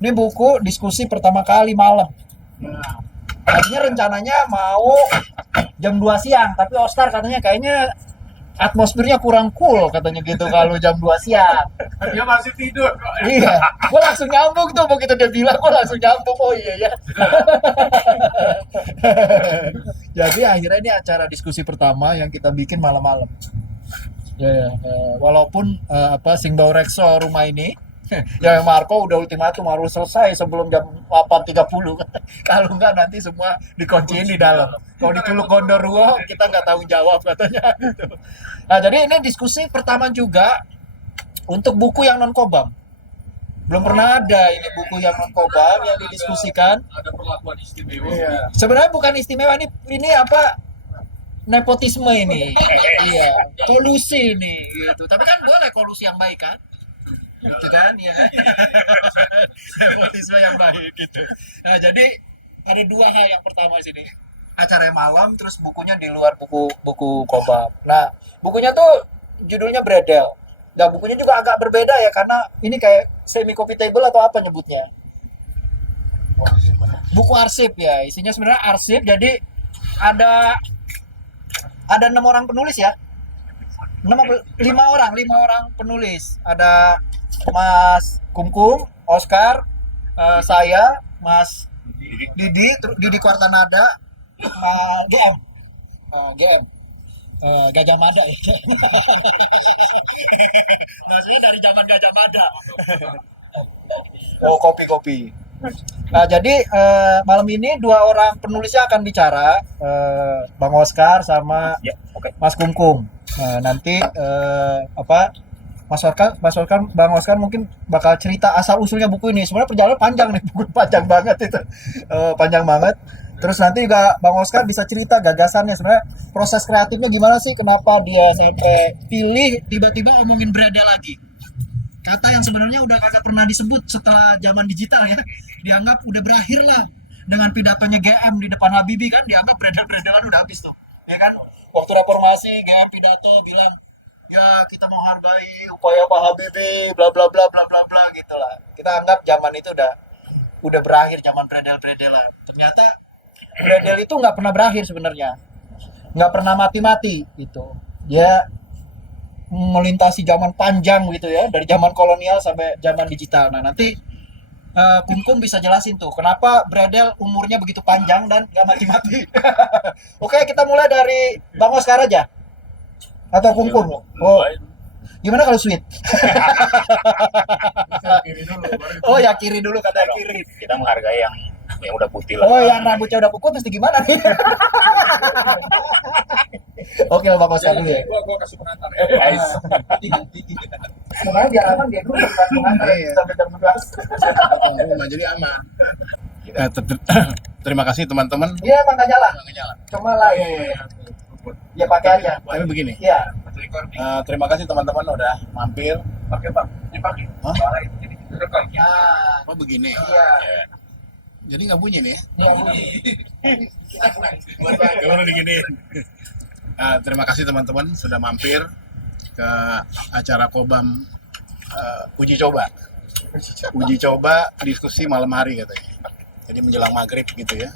Ini buku diskusi pertama kali malam. Tadinya rencananya mau jam 2 siang, tapi Oscar katanya kayaknya atmosfernya kurang cool katanya gitu kalau jam 2 siang. Dia masih tidur kok. Iya, gue langsung nyambung tuh begitu dia bilang, gue langsung nyambung. Oh iya ya. Jadi akhirnya ini acara diskusi pertama yang kita bikin malam-malam. Ya, walaupun apa Singbau Rekso rumah ini ya Marco udah ultimatum harus selesai sebelum jam 8.30. Kalau enggak nanti semua dikunciin di dalam. Kalau diculuk Gondoruo kita nggak tanggung jawab katanya. Nah jadi ini diskusi pertama juga untuk buku yang non kobam. Belum pernah ada ini buku yang non kobam yang didiskusikan. Ada perlakuan istimewa. Sebenarnya bukan istimewa, ini apa, nepotisme ini. Iya, kolusi ini gitu. Tapi kan boleh kolusi yang baik kan? Gitu kan, ya. Nepotisme yang baik gitu. Nah, jadi ada dua hal yang pertama di sini. Acara malam, terus bukunya di luar buku kobam. Nah, bukunya tuh judulnya Bredel. Nah, bukunya juga agak berbeda ya karena ini kayak semi coffee table atau apa nyebutnya. Buku arsip ya, isinya sebenarnya arsip. Jadi ada 6 orang penulis ya, 5 orang penulis. Ada Mas Kumkum, Oscar, saya, Mas Didi Kuartanada, GM, GM, Gajah Mada ya. Maksudnya dari zaman Gajah Mada. Oh, kopi. Nah, jadi malam ini 2 orang penulisnya akan bicara, Bang Oscar sama Ya, oke. Mas Kumkum. Nah, nanti apa Mas Oscar, Bang Oscar mungkin bakal cerita asal usulnya buku ini. Sebenarnya perjalanan panjang nih, buku panjang banget itu, panjang banget. Terus nanti juga Bang Oscar bisa cerita gagasannya sebenarnya proses kreatifnya gimana sih, kenapa dia sampai pilih tiba-tiba omongin Breda lagi. Kata yang sebenarnya udah kagak pernah disebut setelah zaman digital ya, dianggap udah berakhir lah dengan pidatonya GM di depan Habibie kan, dianggap beredar-beredaran udah habis tuh ya kan. Waktu reformasi GM pidato bilang ya kita menghargai upaya Pak Habibie bla bla bla bla bla bla gitu lah, kita anggap zaman itu udah berakhir, zaman bredel-bredelan. Ternyata bredel itu nggak pernah berakhir sebenarnya, nggak pernah mati-mati gitu ya, melintasi zaman panjang gitu ya, dari zaman kolonial sampai zaman digital. Nah nanti Kumkum bisa jelasin tuh kenapa Bradel umurnya begitu panjang dan gak mati-mati. Oke, kita mulai dari Bang Oscar aja atau Kumkum. Oh, gimana kalau sweet? Kiri dulu. Oh ya kiri dulu, kata kiri. Kita menghargai yang udah putih lah. Oh yang rambutnya udah pukul mesti gimana nih? Oke, Bang Oscar dulu ya. Gua kasih pengantar ya. Guys. Sebenarnya biar aman dia dulu sampai jam 11. Rumah jadi aman. Terima kasih teman-teman. Iya, Bang, nggak nyala. Cuma lah. Ya pakai aja. Tapi begini, Iya. terima kasih teman-teman udah mampir. Pakai Pak. Dipakai. Hah? Soalnya ini direkam. Nah, Oh begini. iya. Jadi nggak bunyi nih ya? Iya, bunyi. Kalau diginiin. Terima kasih teman-teman sudah mampir ke acara Kobam, uji coba diskusi malam hari katanya. Jadi menjelang maghrib gitu ya.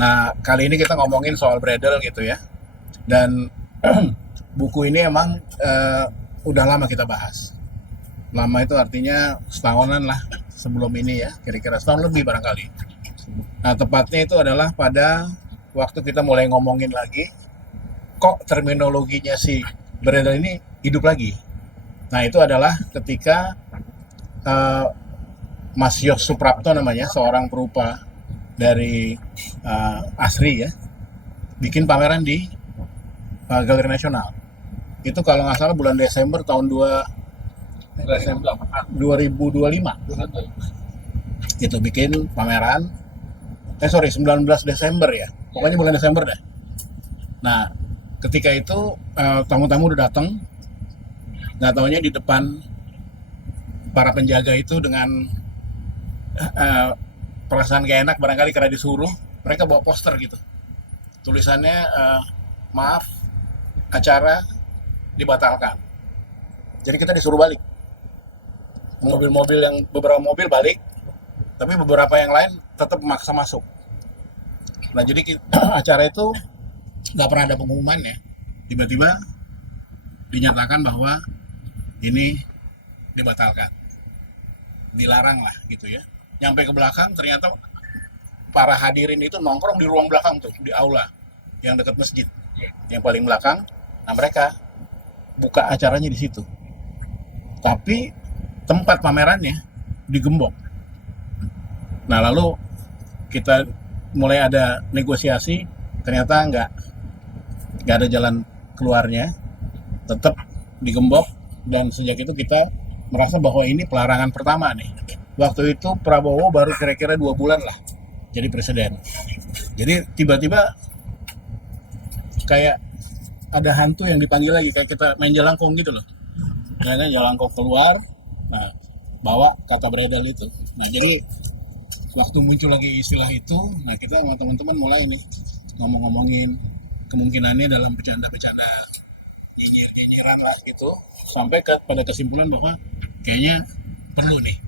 Nah kali ini kita ngomongin soal Bredel gitu ya. Dan buku ini emang udah lama kita bahas. Lama itu artinya setahunan lah sebelum ini ya, kira-kira setahun lebih barangkali. Nah tepatnya itu adalah pada waktu kita mulai ngomongin lagi, kok terminologinya si Bredel ini hidup lagi. Nah itu adalah ketika Mas Yos Suprapto namanya, seorang perupa dari ASRI ya, bikin pameran di Galeri Nasional. Itu kalau nggak salah bulan Desember tahun 2025. Itu bikin pameran. 19 Desember ya. Pokoknya bulan Desember dah. Nah, ketika itu tamu-tamu udah datang. Nah, taunya di depan para penjaga itu dengan perasaan gak enak barangkali karena disuruh, mereka bawa poster gitu. Tulisannya maaf, acara dibatalkan. Jadi kita disuruh balik. Beberapa mobil balik, tapi beberapa yang lain tetap memaksa masuk. Nah jadi acara itu nggak pernah ada pengumuman ya, tiba-tiba dinyatakan bahwa ini dibatalkan, dilarang lah gitu ya. Nyampe ke belakang ternyata para hadirin itu nongkrong di ruang belakang tuh, di aula yang dekat masjid, yang paling belakang. Nah mereka buka acaranya di situ, tapi tempat pamerannya digembok. Nah lalu kita mulai ada negosiasi, ternyata nggak ada jalan keluarnya, tetap digembok. Dan sejak itu kita merasa bahwa ini pelarangan pertama nih. Waktu itu Prabowo baru kira-kira 2 bulan lah jadi presiden. Jadi tiba-tiba kayak ada hantu yang dipanggil lagi, kayak kita main jelangkung gitu loh. Nah, jelangkung keluar, nah bawa kata beredar itu. Nah jadi waktu muncul lagi istilah itu, nah kita sama teman-teman mulai nih ngomong-ngomongin kemungkinannya dalam bercanda-bercanda, nyinyiran lah gitu, sampai pada kesimpulan bahwa kayaknya perlu nih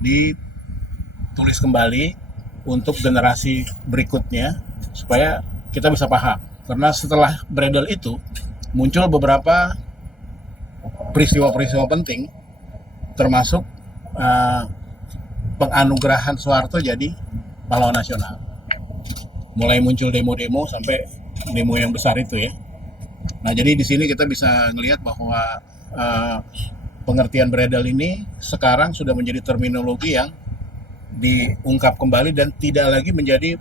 ditulis kembali untuk generasi berikutnya supaya kita bisa paham. Karena setelah beredar itu muncul beberapa peristiwa-peristiwa penting, termasuk penganugerahan Soeharto jadi pahlawan nasional. Mulai muncul demo-demo sampai demo yang besar itu ya. Nah jadi di sini kita bisa ngelihat bahwa pengertian beredar ini sekarang sudah menjadi terminologi yang diungkap kembali dan tidak lagi menjadi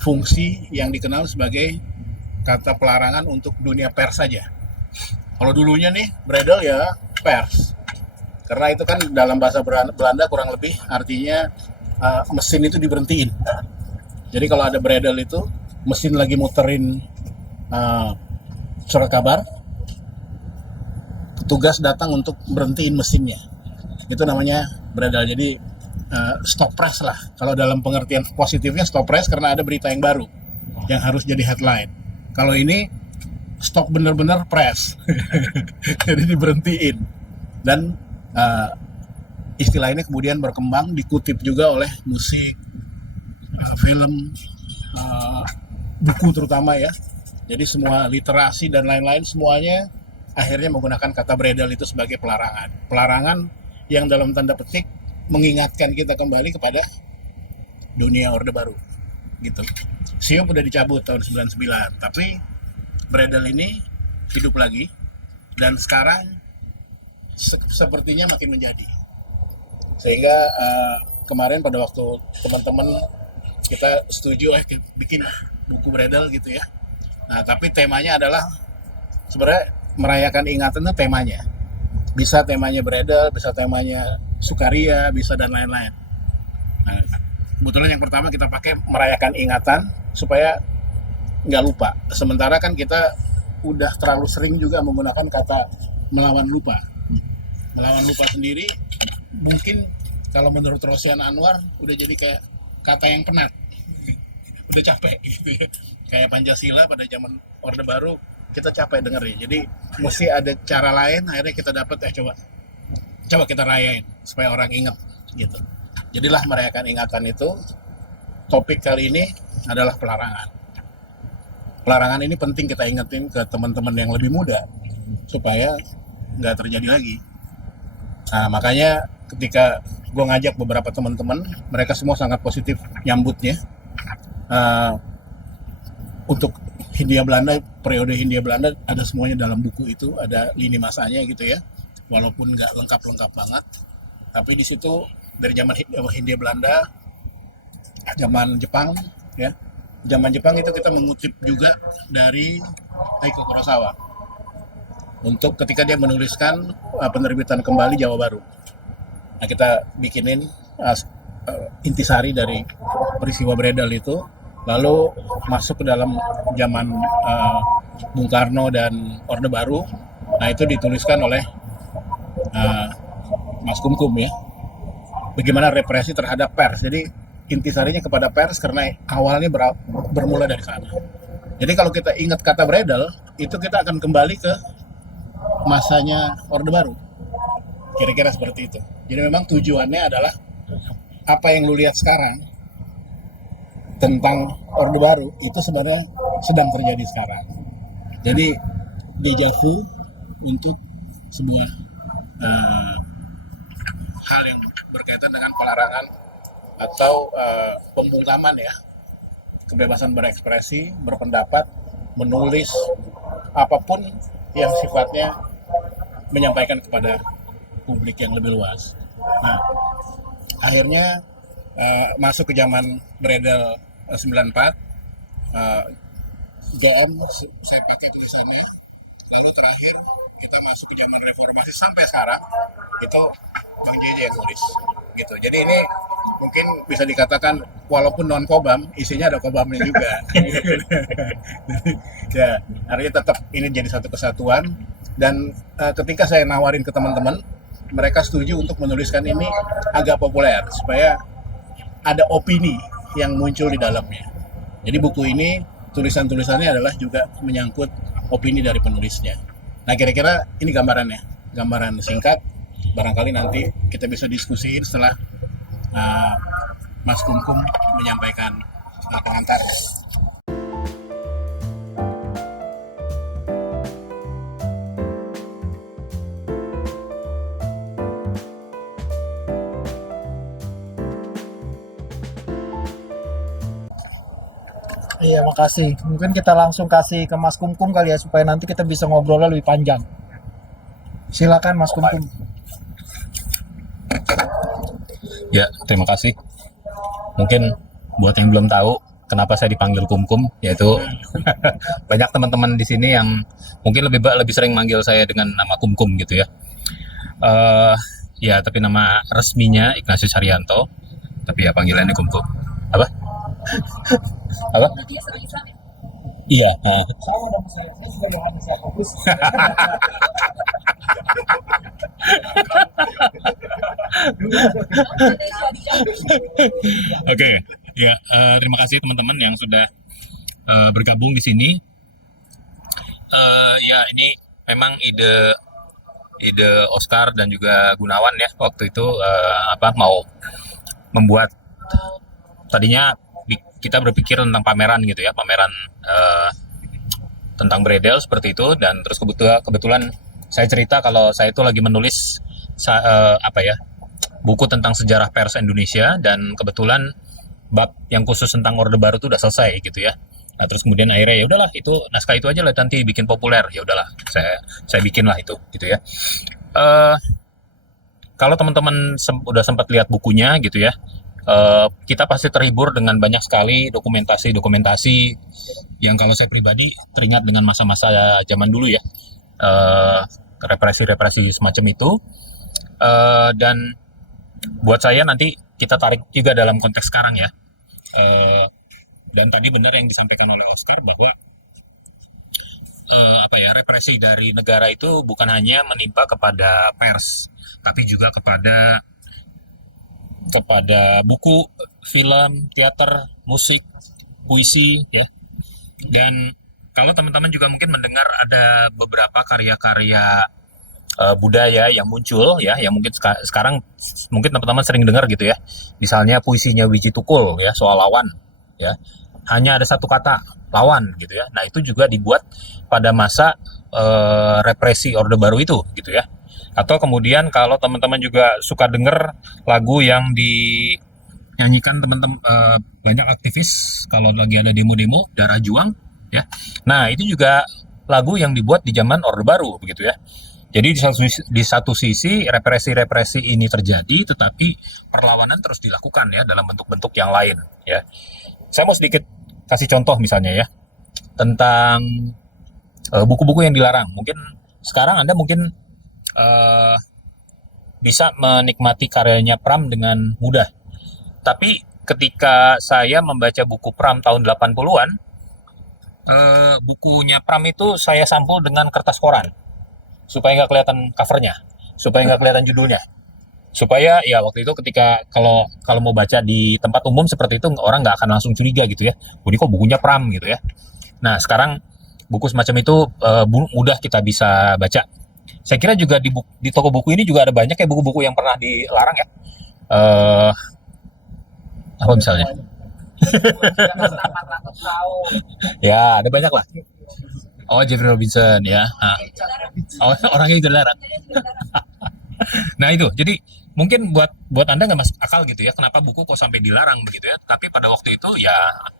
fungsi yang dikenal sebagai kata pelarangan untuk dunia pers saja. Kalau dulunya nih beredar ya pers, karena itu kan dalam bahasa Belanda kurang lebih artinya mesin itu diberhentiin. Jadi kalau ada beredar itu mesin lagi muterin surat kabar, petugas datang untuk berhentiin mesinnya, itu namanya beredar. Jadi stop press lah kalau dalam pengertian positifnya, stop press karena ada berita yang baru yang harus jadi headline. Kalau ini stop bener-bener press jadi diberhentiin. Dan istilah ini kemudian berkembang, dikutip juga oleh musik, film, buku terutama ya. Jadi semua literasi dan lain-lain semuanya akhirnya menggunakan kata beredar itu sebagai pelarangan. Pelarangan yang dalam tanda petik mengingatkan kita kembali kepada dunia Orde Baru gitu. Siop udah dicabut tahun 99, tapi beredar ini hidup lagi dan sekarang sepertinya makin menjadi. Sehingga kemarin pada waktu teman-teman kita setuju bikin buku beredar gitu ya. Nah, tapi temanya adalah sebenarnya merayakan ingatan itu temanya. Bisa temanya beredar, bisa temanya sukaria, bisa dan lain-lain. Nah, kebetulan yang pertama kita pakai merayakan ingatan supaya nggak lupa. Sementara kan kita udah terlalu sering juga menggunakan kata melawan lupa. Melawan lupa sendiri mungkin kalau menurut Rosian Anwar udah jadi kayak kata yang penat. Udah capek gitu ya. Kayak Pancasila pada zaman Orde Baru kita capek dengerin. Jadi mesti ada cara lain, akhirnya kita dapat coba kita rayain supaya orang ingat gitu. Jadilah merayakan ingatan itu. Topik kali ini adalah pelarangan. Pelarangan ini penting kita ingetin ke teman-teman yang lebih muda supaya nggak terjadi lagi. Nah, makanya ketika gue ngajak beberapa teman-teman, mereka semua sangat positif nyambutnya. Untuk Hindia Belanda, periode Hindia Belanda ada semuanya dalam buku itu, ada lini masanya gitu ya. Walaupun nggak lengkap-lengkap banget, tapi di situ dari zaman Hindia Belanda, zaman Jepang ya. Zaman Jepang itu kita mengutip juga dari Taiko Kurosawa untuk ketika dia menuliskan penerbitan kembali Jawa Baru. Nah, kita bikinin intisari dari peristiwa beredar itu, lalu masuk ke dalam zaman Bung Karno dan Orde Baru. Nah, itu dituliskan oleh Mas Kumkum ya, bagaimana represi terhadap pers. Jadi intisarinya kepada pers karena awalnya bermula dari sana. Jadi kalau kita ingat kata beredar, itu kita akan kembali ke masanya Orde Baru. Kira-kira seperti itu. Jadi memang tujuannya adalah apa yang lu lihat sekarang tentang Orde Baru itu sebenarnya sedang terjadi sekarang. Jadi deja vu untuk sebuah hal yang berkaitan dengan pelarangan atau pembungkaman ya kebebasan berekspresi, berpendapat, menulis apapun yang sifatnya menyampaikan kepada publik yang lebih luas. Nah, akhirnya masuk ke zaman beredel 94, GM saya pakai tulisannya, lalu terakhir kita masuk ke zaman reformasi sampai sekarang itu Bang JJ yang nulis gitu. Jadi ini mungkin bisa dikatakan walaupun non kobam isinya ada kobamnya juga. Ya, artinya tetap ini jadi satu kesatuan. Dan ketika saya nawarin ke teman-teman, mereka setuju untuk menuliskan ini agak populer supaya ada opini yang muncul di dalamnya. Jadi buku ini tulisan-tulisannya adalah juga menyangkut opini dari penulisnya. Nah, kira-kira ini gambarannya, gambaran singkat. Barangkali nanti kita bisa diskusiin setelah Mas Kumkum menyampaikan pengantarnya. Iya, makasih. Mungkin kita langsung kasih ke Mas Kumkum kali ya, supaya nanti kita bisa ngobrolnya lebih panjang. Silakan Mas Kumkum. Ya, terima kasih. Mungkin buat yang belum tahu kenapa saya dipanggil Kumkum, yaitu banyak teman-teman di sini yang mungkin lebih sering manggil saya dengan nama Kumkum gitu ya. Ya, tapi nama resminya Ignatius Haryanto, tapi ya panggilannya Kumkum. Apa? Apa? Iya. Saya sudah Yohanes Yakobus. Oke, ya terima kasih teman-teman yang sudah bergabung di sini. Ya ini memang ide Oscar dan juga Gunawan ya waktu itu mau membuat, tadinya kita berpikir tentang pameran gitu ya, pameran tentang Bredel seperti itu, dan terus kebetulan saya cerita kalau saya itu lagi menulis buku tentang sejarah pers Indonesia, dan kebetulan bab yang khusus tentang Orde Baru itu udah selesai gitu ya. Nah, terus kemudian akhirnya ya udahlah, itu naskah itu aja lah nanti bikin populer. Ya udahlah, saya bikin lah itu gitu ya. Kalau teman-teman udah sempat lihat bukunya gitu ya, kita pasti terhibur dengan banyak sekali dokumentasi yang kalau saya pribadi teringat dengan masa-masa zaman dulu ya, represi-represi semacam itu. Dan buat saya nanti kita tarik juga dalam konteks sekarang ya. Dan tadi benar yang disampaikan oleh Oscar bahwa represi dari negara itu bukan hanya menimpa kepada pers, tapi juga kepada buku, film, teater, musik, puisi ya. Dan kalau teman-teman juga mungkin mendengar ada beberapa karya-karya budaya yang muncul ya, yang mungkin sekarang mungkin teman-teman sering dengar gitu ya. Misalnya puisinya Wiji Tukul ya, soal lawan ya. Hanya ada satu kata, lawan gitu ya. Nah, itu juga dibuat pada masa represi Orde Baru itu gitu ya. Atau kemudian kalau teman-teman juga suka dengar lagu yang dinyanyikan teman-teman banyak aktivis kalau lagi ada demo-demo, Darah Juang ya. Nah, itu juga lagu yang dibuat di zaman Orde Baru begitu ya. Jadi di satu sisi represi-represi ini terjadi, tetapi perlawanan terus dilakukan ya dalam bentuk-bentuk yang lain ya. Saya mau sedikit kasih contoh misalnya ya tentang buku-buku yang dilarang. Mungkin sekarang Anda mungkin bisa menikmati karyanya Pram dengan mudah. Tapi ketika saya membaca buku Pram tahun 80-an, bukunya Pram itu saya sampul dengan kertas koran supaya nggak kelihatan covernya, supaya nggak kelihatan judulnya, supaya ya waktu itu ketika kalau mau baca di tempat umum seperti itu orang nggak akan langsung curiga gitu ya, ini kok bukunya Pram gitu ya. Nah, sekarang buku semacam itu mudah kita bisa baca. Saya kira juga di toko buku ini juga ada banyak ya buku-buku yang pernah dilarang ya. Apa misalnya? Ya, ada banyak lah. Oh, Jeffrey Robinson ya. Oh, orangnya itu dilarang. Nah itu, jadi mungkin buat buat Anda nggak masuk akal gitu ya, kenapa buku kok sampai dilarang begitu ya. Tapi pada waktu itu ya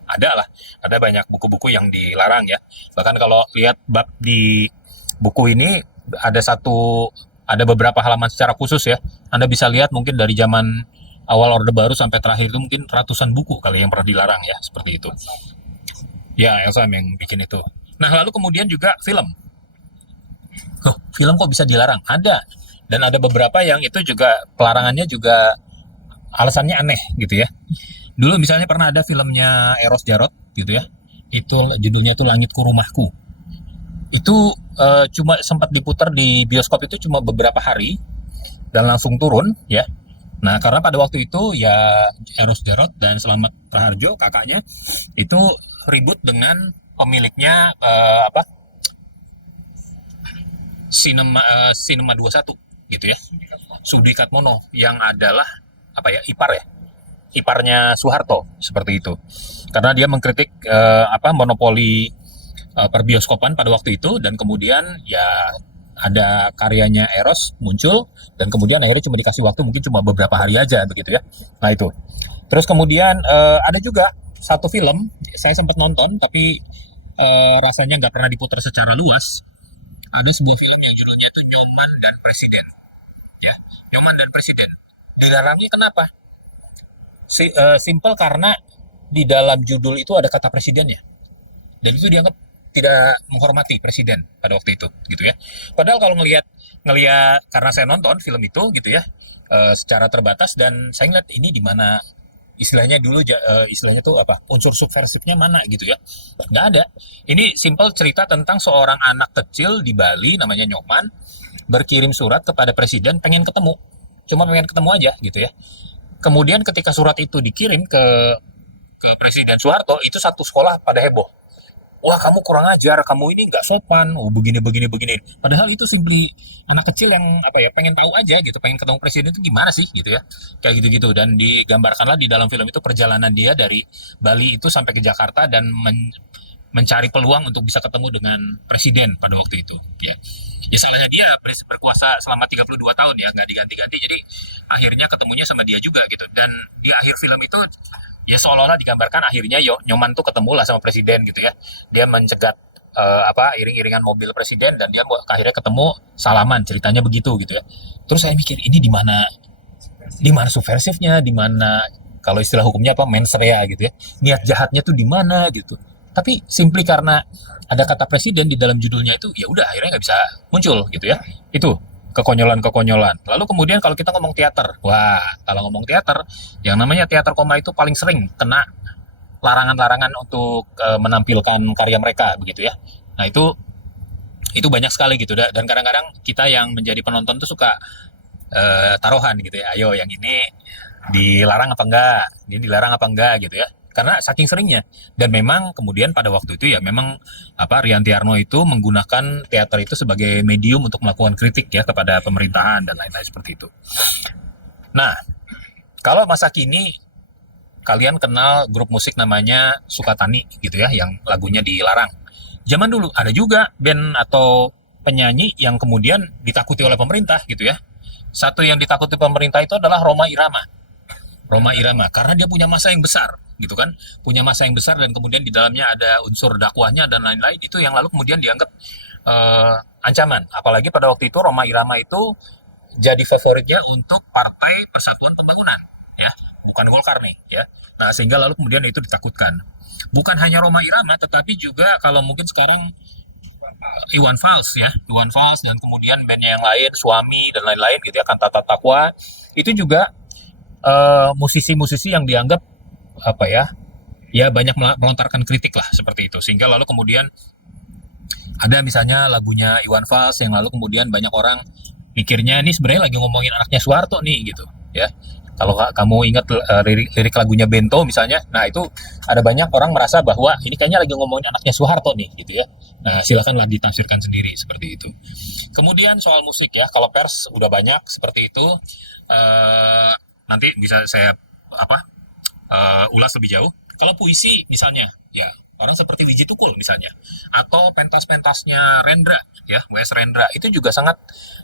ada lah, ada banyak buku-buku yang dilarang ya. Bahkan kalau lihat bab di buku ini ada ada beberapa halaman secara khusus ya. Anda bisa lihat mungkin dari zaman awal Orde Baru sampai terakhir itu mungkin ratusan buku kali yang pernah dilarang ya, seperti itu. Ya, Elsa yang bikin itu. Nah, lalu kemudian juga film. Oh, film kok bisa dilarang? Ada. Dan ada beberapa yang itu juga pelarangannya juga alasannya aneh gitu ya. Dulu misalnya pernah ada filmnya Eros Jarot gitu ya. Itu judulnya itu Langitku Rumahku. Itu cuma sempat diputar di bioskop itu cuma beberapa hari dan langsung turun ya. Nah, karena pada waktu itu ya Eros Jarot dan Slamet Raharjo kakaknya itu ribut dengan pemiliknya Cinema 21 gitu ya. Sudi Katmono yang adalah ipar ya, iparnya Soeharto seperti itu. Karena dia mengkritik monopoli perbioskopan pada waktu itu, dan kemudian ya ada karyanya Eros muncul dan kemudian akhirnya cuma dikasih waktu mungkin cuma beberapa hari aja begitu ya. Nah itu. Terus kemudian ada juga satu film saya sempat nonton tapi rasanya nggak pernah diputar secara luas. Ada sebuah film yang judulnya itu Nyoman dan Presiden. Ya, Nyoman dan Presiden. Dilarangnya kenapa? Simple karena di dalam judul itu ada kata presidennya. Dan itu dianggap tidak menghormati presiden pada waktu itu, gitu ya. Padahal kalau ngelihat karena saya nonton film itu gitu ya, secara terbatas dan saya ngeliat ini di mana istilahnya dulu istilahnya tuh apa, unsur subversifnya mana gitu ya, nggak ada. Ini simple cerita tentang seorang anak kecil di Bali namanya Nyoman berkirim surat kepada presiden pengen ketemu, cuma pengen ketemu aja gitu ya. Kemudian ketika surat itu dikirim ke Presiden Soeharto, itu satu sekolah pada heboh. Wah, kamu kurang ajar, kamu ini nggak sopan, oh begini begini begini. Padahal itu simply anak kecil yang pengen tahu aja gitu, pengen ketemu presiden itu gimana sih gitu ya, kayak gitu-gitu. Dan digambarkanlah di dalam film itu perjalanan dia dari Bali itu sampai ke Jakarta dan mencari peluang untuk bisa ketemu dengan presiden pada waktu itu. Ya salahnya dia berkuasa selama 32 tahun ya, nggak diganti-ganti. Jadi akhirnya ketemunya sama dia juga gitu. Dan di akhir film itu ya seolah-olah digambarkan akhirnya Nyoman tuh ketemu lah sama presiden gitu ya. Dia mencegat iring-iringan mobil presiden dan dia akhirnya ketemu salaman, ceritanya begitu gitu ya. Terus saya mikir ini di mana subversifnya, di mana kalau istilah hukumnya mens rea gitu ya. Niat jahatnya tuh di mana gitu. Tapi simply karena ada kata presiden di dalam judulnya itu ya udah akhirnya nggak bisa muncul gitu ya. Itu kekonyolan-kekonyolan. Lalu kemudian kalau kita ngomong teater, wah kalau ngomong teater, yang namanya teater koma itu paling sering kena larangan-larangan untuk menampilkan karya mereka begitu ya. Nah itu banyak sekali gitu, dan kadang-kadang kita yang menjadi penonton tuh suka taruhan gitu ya. Ayo yang ini dilarang apa enggak, ini dilarang apa enggak gitu ya. Karena saking seringnya, dan memang kemudian pada waktu itu ya memang Rianti Arno itu menggunakan teater itu sebagai medium untuk melakukan kritik ya kepada pemerintahan dan lain-lain seperti itu. Nah, kalau masa kini kalian kenal grup musik namanya Sukatani gitu ya, yang lagunya dilarang. Zaman dulu ada juga band atau penyanyi yang kemudian ditakuti oleh pemerintah gitu ya. Satu yang ditakuti pemerintah itu adalah Rhoma Irama karena dia punya masa yang besar gitu kan, punya masa yang besar dan kemudian di dalamnya ada unsur dakwahnya dan lain-lain, itu yang lalu kemudian dianggap ancaman. Apalagi pada waktu itu Rhoma Irama itu jadi favoritnya untuk Partai Persatuan Pembangunan ya, bukan Golkar nih ya. Nah sehingga lalu kemudian itu ditakutkan. Bukan hanya Rhoma Irama tetapi juga kalau mungkin sekarang Iwan Fals dan kemudian bandnya yang lain, Suami dan lain-lain gitu ya, Kantata Takwa, itu juga musisi-musisi yang dianggap banyak melontarkan kritik lah seperti itu, sehingga lalu kemudian ada misalnya lagunya Iwan Fals yang lalu kemudian banyak orang mikirnya ini sebenarnya lagi ngomongin anaknya Soeharto nih gitu ya. Kalau kamu ingat lirik lagunya Bento misalnya, nah itu ada banyak orang merasa bahwa ini kayaknya lagi ngomongin anaknya Soeharto nih gitu ya. Nah silakanlah ditafsirkan sendiri seperti itu. Kemudian soal musik ya, kalau pers udah banyak seperti itu, nanti bisa saya ulas lebih jauh. Kalau puisi misalnya, ya orang seperti Wiji Tukul misalnya, atau pentas-pentasnya Rendra, ya W.S. Rendra, itu juga sangat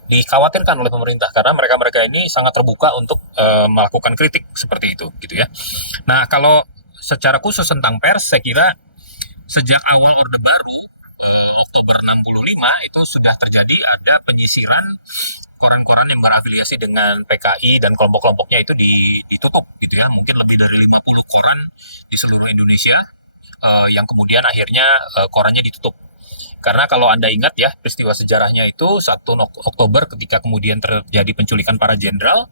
dikhawatirkan oleh pemerintah karena mereka-mereka ini sangat terbuka untuk melakukan kritik seperti itu, gitu ya. Nah, kalau secara khusus tentang pers, saya kira sejak awal Orde Baru Oktober 65 itu sudah terjadi ada penyisiran koran-koran yang berafiliasi dengan PKI dan kelompok-kelompoknya itu ditutup gitu ya, mungkin lebih dari 50 koran di seluruh Indonesia yang kemudian akhirnya korannya ditutup. Karena kalau Anda ingat ya, peristiwa sejarahnya itu 1 Oktober ketika kemudian terjadi penculikan para jenderal.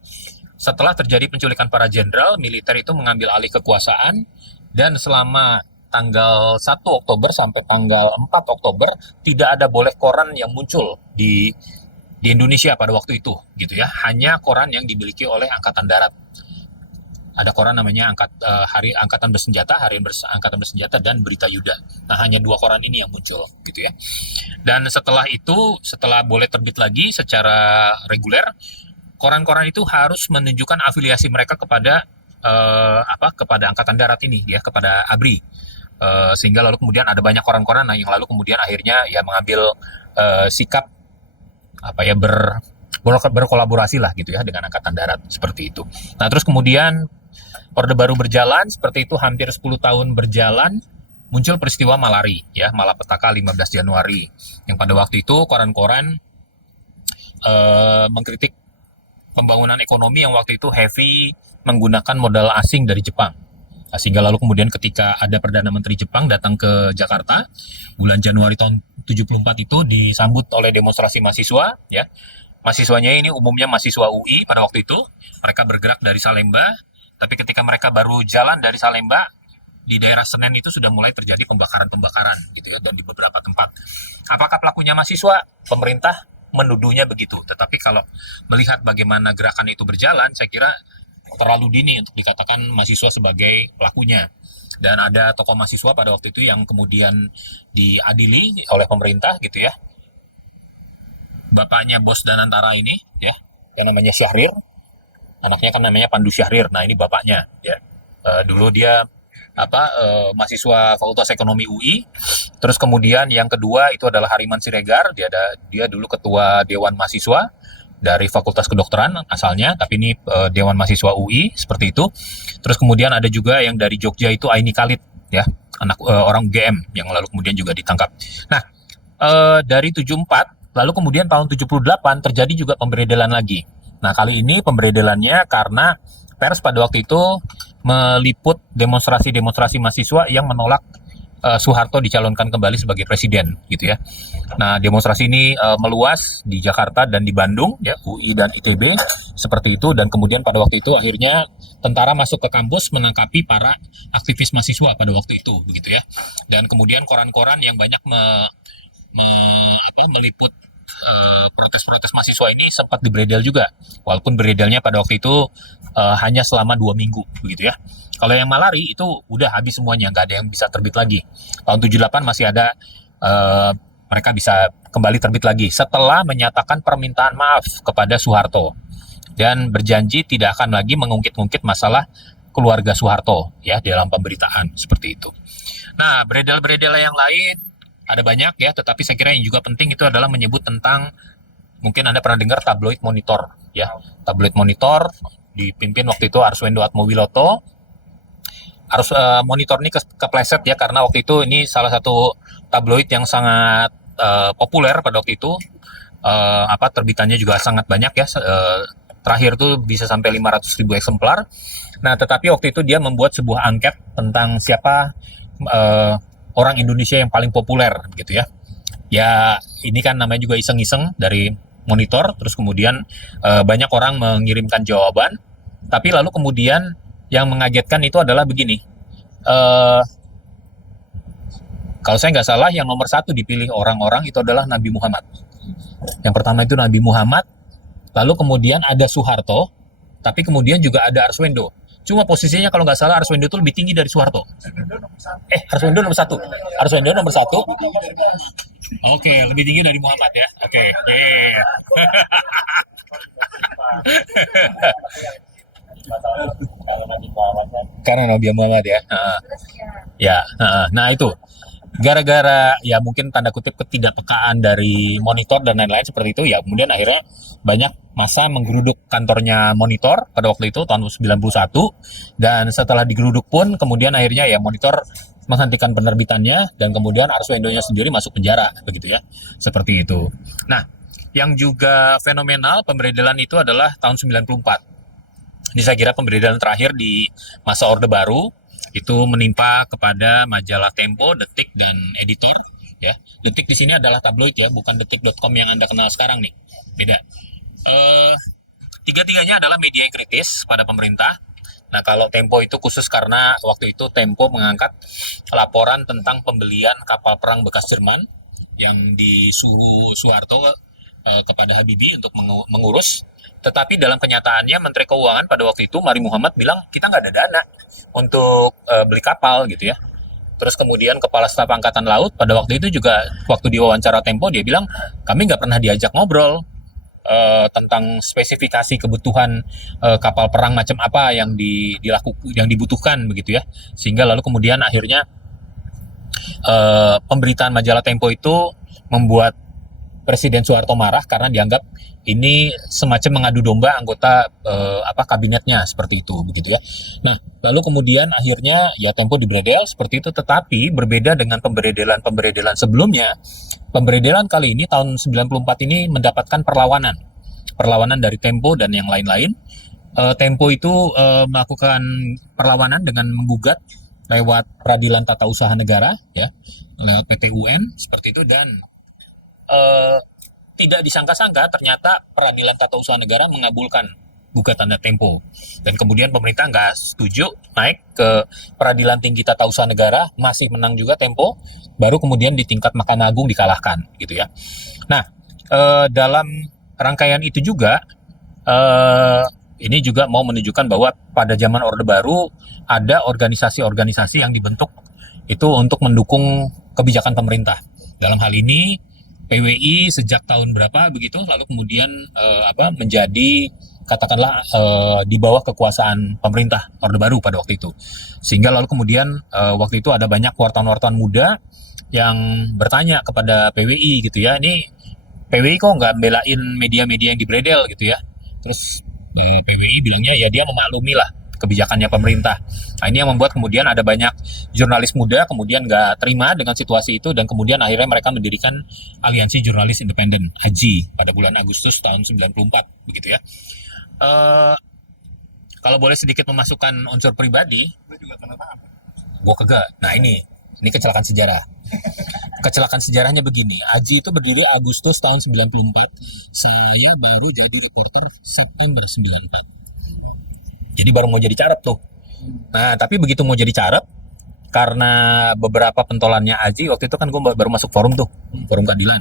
Setelah terjadi penculikan para jenderal, militer itu mengambil alih kekuasaan dan selama tanggal 1 Oktober sampai tanggal 4 Oktober tidak ada boleh koran yang muncul di Indonesia pada waktu itu gitu ya. Hanya koran yang dimiliki oleh Angkatan Darat. Ada koran namanya Hari Angkatan Bersenjata, Harian Angkatan Bersenjata, dan Berita Yuda. Nah, hanya 2 koran ini yang muncul gitu ya. Dan setelah itu, setelah boleh terbit lagi secara reguler, koran-koran itu harus menunjukkan afiliasi mereka kepada kepada Angkatan Darat ini ya, kepada ABRI. Sehingga lalu kemudian ada banyak koran-koran yang lalu kemudian akhirnya ya mengambil sikap berkolaborasi lah gitu ya dengan Angkatan Darat seperti itu. Nah, terus kemudian Orde Baru berjalan seperti itu, hampir 10 tahun berjalan, muncul peristiwa Malari ya, Malapetaka 15 Januari yang pada waktu itu koran-koran mengkritik pembangunan ekonomi yang waktu itu heavy menggunakan modal asing dari Jepang. Nah, sehingga lalu kemudian ketika ada Perdana Menteri Jepang datang ke Jakarta bulan Januari tahun 74 itu disambut oleh demonstrasi mahasiswa ya. Mahasiswanya ini umumnya mahasiswa UI pada waktu itu. Mereka bergerak dari Salemba, tapi ketika mereka baru jalan dari Salemba, di daerah Senen itu sudah mulai terjadi pembakaran-pembakaran gitu ya, dan di beberapa tempat. Apakah pelakunya mahasiswa? Pemerintah menuduhnya begitu. Tetapi kalau melihat bagaimana gerakan itu berjalan, saya kira terlalu dini untuk dikatakan mahasiswa sebagai pelakunya. Dan ada tokoh mahasiswa pada waktu itu yang kemudian diadili oleh pemerintah gitu ya. Bapaknya Bos Danantara ini ya, yang namanya Syahrir. Anaknya kan namanya Pandu Syahrir. Nah, ini bapaknya ya. Dulu dia mahasiswa Fakultas Ekonomi UI. Terus kemudian yang kedua itu adalah Hariman Siregar. Dia dulu ketua Dewan Mahasiswa dari Fakultas Kedokteran asalnya, tapi ini Dewan Mahasiswa UI seperti itu. Terus kemudian ada juga yang dari Jogja itu Aini Khalid ya, anak orang UGM yang lalu kemudian juga ditangkap. Nah, dari 74 lalu kemudian tahun 78 terjadi juga pemberedelan lagi. Nah, kali ini pemberedelannya karena pers pada waktu itu meliput demonstrasi-demonstrasi mahasiswa yang menolak Soeharto dicalonkan kembali sebagai presiden gitu ya. Nah, demonstrasi ini meluas di Jakarta dan di Bandung ya, UI dan ITB seperti itu, dan kemudian pada waktu itu akhirnya tentara masuk ke kampus menangkapi para aktivis mahasiswa pada waktu itu begitu ya. Dan kemudian koran-koran yang banyak meliput protes-protes mahasiswa ini sempat diberedel juga, walaupun beredelnya pada waktu itu hanya selama 2 minggu begitu ya. Kalau yang Malari itu udah habis semuanya, nggak ada yang bisa terbit lagi. Tahun 78 masih ada, mereka bisa kembali terbit lagi setelah menyatakan permintaan maaf kepada Soeharto dan berjanji tidak akan lagi mengungkit-ungkit masalah keluarga Soeharto ya dalam pemberitaan seperti itu. Nah, beredel-beredel yang lain ada banyak ya, tetapi saya kira yang juga penting itu adalah menyebut tentang, mungkin Anda pernah dengar tabloid Monitor ya. Tabloid Monitor dipimpin waktu itu Arswendo Atmowiloto. Monitor ini kepleset ya, karena waktu itu ini salah satu tabloid yang sangat populer pada waktu itu. Terbitannya juga sangat banyak ya. Terakhir tuh bisa sampai 500.000 eksemplar. Nah, tetapi waktu itu dia membuat sebuah angket tentang siapa orang Indonesia yang paling populer gitu ya. Ya, ini kan namanya juga iseng-iseng dari Monitor, terus kemudian banyak orang mengirimkan jawaban, tapi lalu kemudian yang mengagetkan itu adalah begini. Kalau saya nggak salah, yang nomor 1 dipilih orang-orang itu adalah Nabi Muhammad. Yang pertama itu Nabi Muhammad, lalu kemudian ada Soeharto, tapi kemudian juga ada Arswendo. Cuma posisinya kalau nggak salah Arswendo itu lebih tinggi dari Soeharto. Arswendo nomor 1. Arswendo nomor 1. Oke, lebih tinggi dari Muhammad ya. Oke. Yeah. Karena Nabi Muhammad ya. Ya, nah itu gara-gara ya mungkin tanda kutip ketidakpekaan dari monitor dan lain-lain seperti itu ya kemudian akhirnya banyak masa menggeruduk kantornya monitor pada waktu itu tahun 91 dan setelah digeruduk pun kemudian akhirnya ya monitor menghentikan penerbitannya dan kemudian Arswendonya sendiri masuk penjara begitu ya seperti itu. Nah yang juga fenomenal pemberedelan itu adalah tahun 94. Ini saya kira pemberedelan terakhir di masa Orde Baru itu menimpa kepada majalah Tempo, Detik, dan Editor. Ya, Detik di sini adalah tabloid ya, bukan detik.com yang Anda kenal sekarang nih. Beda. Tiga-tiganya adalah media yang kritis pada pemerintah. Nah, kalau Tempo itu khusus karena waktu itu Tempo mengangkat laporan tentang pembelian kapal perang bekas Jerman yang disuruh Soeharto kepada Habibie untuk mengurus. Tetapi dalam kenyataannya Menteri Keuangan pada waktu itu Mari Muhammad bilang kita nggak ada dana untuk beli kapal gitu ya. Terus kemudian Kepala Staf Angkatan Laut pada waktu itu juga waktu diwawancara Tempo dia bilang kami nggak pernah diajak ngobrol tentang spesifikasi kebutuhan kapal perang macam apa yang yang dibutuhkan begitu ya. Sehingga lalu kemudian akhirnya pemberitaan majalah Tempo itu membuat Presiden Soeharto marah karena dianggap ini semacam mengadu domba anggota kabinetnya seperti itu begitu ya. Nah, lalu kemudian akhirnya ya Tempo dibredel seperti itu tetapi berbeda dengan pemberedelan sebelumnya. Pemberedelan kali ini tahun 94 ini mendapatkan perlawanan dari Tempo dan yang lain-lain. Tempo itu melakukan perlawanan dengan menggugat lewat Peradilan Tata Usaha Negara ya, lewat PT UN seperti itu dan tidak disangka-sangka ternyata Peradilan Tata Usaha Negara mengabulkan gugatannya Tempo dan kemudian pemerintah nggak setuju naik ke Peradilan Tinggi Tata Usaha Negara masih menang juga Tempo baru kemudian di tingkat Mahkamah Agung dikalahkan gitu ya. Nah dalam rangkaian itu juga ini juga mau menunjukkan bahwa pada zaman Orde Baru ada organisasi-organisasi yang dibentuk itu untuk mendukung kebijakan pemerintah. Dalam hal ini PWI sejak tahun berapa begitu lalu kemudian menjadi katakanlah di bawah kekuasaan pemerintah Orde Baru pada waktu itu sehingga lalu kemudian waktu itu ada banyak wartawan-wartawan muda yang bertanya kepada PWI gitu ya ini PWI kok nggak belain media-media yang dibredel gitu ya terus PWI bilangnya ya dia memaklumi lah kebijakannya pemerintah. Nah ini yang membuat kemudian ada banyak jurnalis muda kemudian nggak terima dengan situasi itu dan kemudian akhirnya mereka mendirikan Aliansi Jurnalis Independen AJI pada bulan Agustus tahun 94 begitu ya. Kalau boleh sedikit memasukkan unsur pribadi, gue kagak. Nah ini kecelakaan sejarah. Kecelakaan sejarahnya begini, AJI itu berdiri Agustus tahun 94, saya baru jadi reporter September 94. Jadi baru mau jadi carep tuh. Nah, tapi begitu mau jadi carep, karena beberapa pentolannya Aji, waktu itu kan gue baru masuk forum tuh, forum keadilan.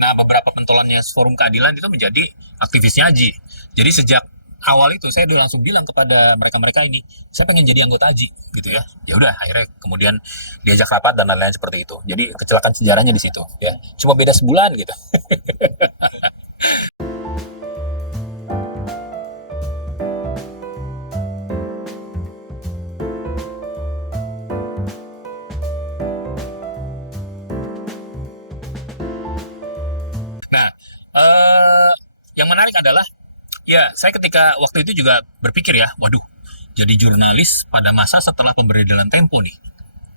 Nah, beberapa pentolannya forum keadilan itu menjadi aktivisnya Aji. Jadi sejak awal itu saya udah langsung bilang kepada mereka-mereka ini, saya pengen jadi anggota Aji, gitu ya. Ya udah, akhirnya kemudian diajak rapat dan lain-lain seperti itu. Jadi kecelakaan sejarahnya di situ, ya. Cuma beda sebulan gitu. Yang menarik adalah ya saya ketika waktu itu juga berpikir ya waduh jadi jurnalis pada masa setelah pemberedelan Tempo nih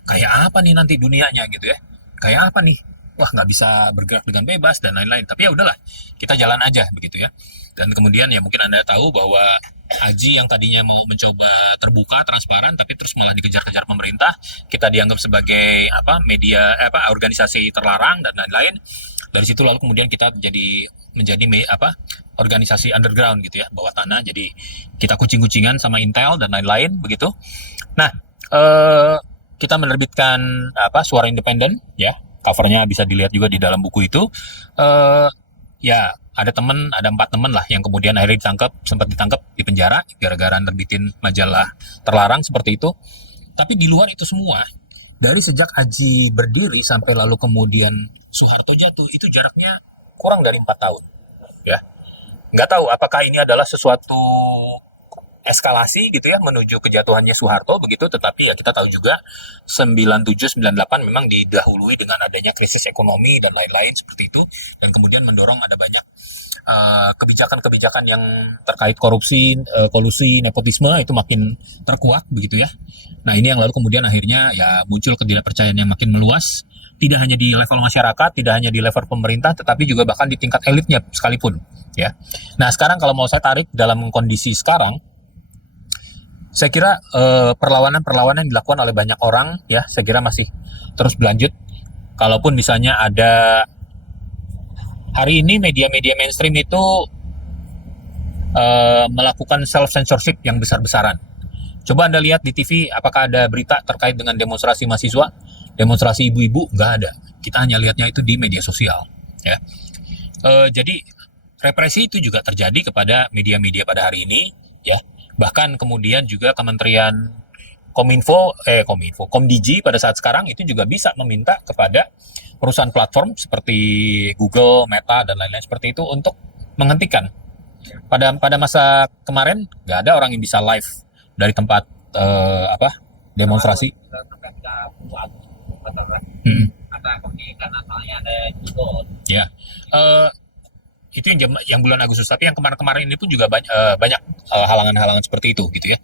kayak apa nih nanti dunianya gitu ya kayak apa nih wah nggak bisa bergerak dengan bebas dan lain-lain tapi ya udahlah kita jalan aja begitu ya dan kemudian ya mungkin Anda tahu bahwa Aji yang tadinya mencoba terbuka transparan tapi terus malah dikejar-kejar pemerintah kita dianggap sebagai media organisasi terlarang dan lain-lain. Dari situ lalu kemudian kita menjadi organisasi underground gitu ya, bawah tanah. Jadi kita kucing-kucingan sama Intel dan lain-lain begitu. Nah, kita menerbitkan Suara Independen ya. Covernya bisa dilihat juga di dalam buku itu. Ya, ada 4 teman lah yang kemudian akhirnya sempat ditangkap di penjara gara-gara nerbitin majalah terlarang seperti itu. Tapi di luar itu semua, dari sejak Aji berdiri sampai lalu kemudian Soeharto jatuh itu jaraknya kurang dari 4 tahun ya nggak tahu apakah ini adalah sesuatu eskalasi gitu ya menuju kejatuhannya Soeharto begitu, tetapi ya kita tahu juga 97-98 memang didahului dengan adanya krisis ekonomi dan lain-lain seperti itu, dan kemudian mendorong ada banyak kebijakan-kebijakan yang terkait korupsi, kolusi, nepotisme itu makin terkuat begitu ya. Nah ini yang lalu kemudian akhirnya ya muncul ketidakpercayaan yang makin meluas, tidak hanya di level masyarakat, tidak hanya di level pemerintah, tetapi juga bahkan di tingkat elitnya sekalipun ya. Nah sekarang kalau mau saya tarik dalam kondisi sekarang, saya kira perlawanan-perlawanan yang dilakukan oleh banyak orang ya, saya kira masih terus berlanjut. Kalaupun misalnya ada hari ini media-media mainstream itu melakukan self-censorship yang besar-besaran. Coba Anda lihat di TV, apakah ada berita terkait dengan demonstrasi mahasiswa, demonstrasi ibu-ibu? Nggak ada. Kita hanya lihatnya itu di media sosial. Ya. Jadi represi itu juga terjadi kepada media-media pada hari ini, ya. Bahkan kemudian juga Kementerian Komdigi pada saat sekarang itu juga bisa meminta kepada perusahaan platform seperti Google, Meta dan lain-lain seperti itu untuk menghentikan. Pada masa kemarin nggak ada orang yang bisa live dari tempat demonstrasi. Ya, itu yang bulan Agustus. Tapi yang kemarin-kemarin ini pun juga banyak halangan-halangan seperti itu, gitu ya.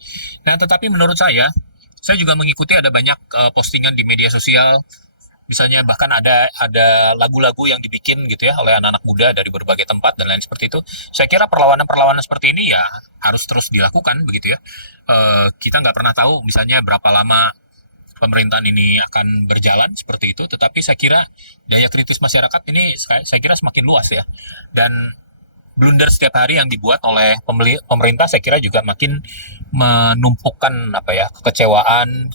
Nah, tetapi menurut saya juga mengikuti ada banyak postingan di media sosial. Misalnya bahkan ada lagu-lagu yang dibikin gitu ya oleh anak-anak muda dari berbagai tempat dan lain seperti itu. Saya kira perlawanan-perlawanan seperti ini ya harus terus dilakukan begitu ya. Kita nggak pernah tahu misalnya berapa lama pemerintahan ini akan berjalan seperti itu. Tetapi saya kira daya kritis masyarakat ini saya kira semakin luas ya. Dan blunder setiap hari yang dibuat oleh pemerintah saya kira juga makin menumpukan kekecewaan,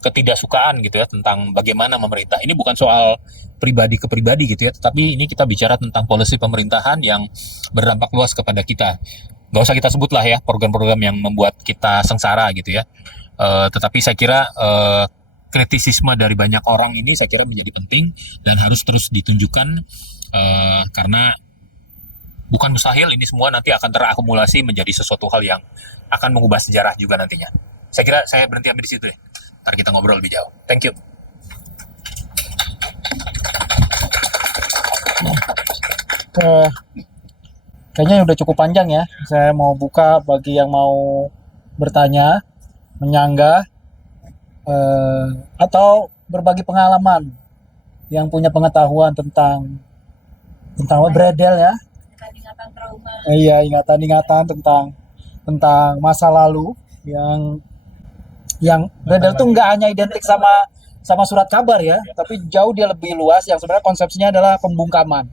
ketidaksukaan gitu ya tentang bagaimana memerintah. Ini bukan soal pribadi ke pribadi gitu ya, tetapi ini kita bicara tentang polisi pemerintahan yang berdampak luas kepada kita. Gak usah kita sebut lah ya program-program yang membuat kita sengsara gitu ya. Tetapi saya kira kritisisme dari banyak orang ini saya kira menjadi penting dan harus terus ditunjukkan karena bukan mustahil ini semua nanti akan terakumulasi menjadi sesuatu hal yang akan mengubah sejarah juga nantinya. Saya kira saya berhenti sampai di situ ya. Ntar kita ngobrol lebih jauh. Thank you. Kayaknya udah cukup panjang ya. Saya mau buka bagi yang mau bertanya, menyanggah, atau berbagi pengalaman yang punya pengetahuan tentang Bredel ya. Ingatan trauma. Iya, ingatan-ingatan tentang masa lalu yang Bredel tuh nggak hanya identik sama surat kabar ya, tapi jauh dia lebih luas yang sebenarnya konsepsinya adalah pembungkaman.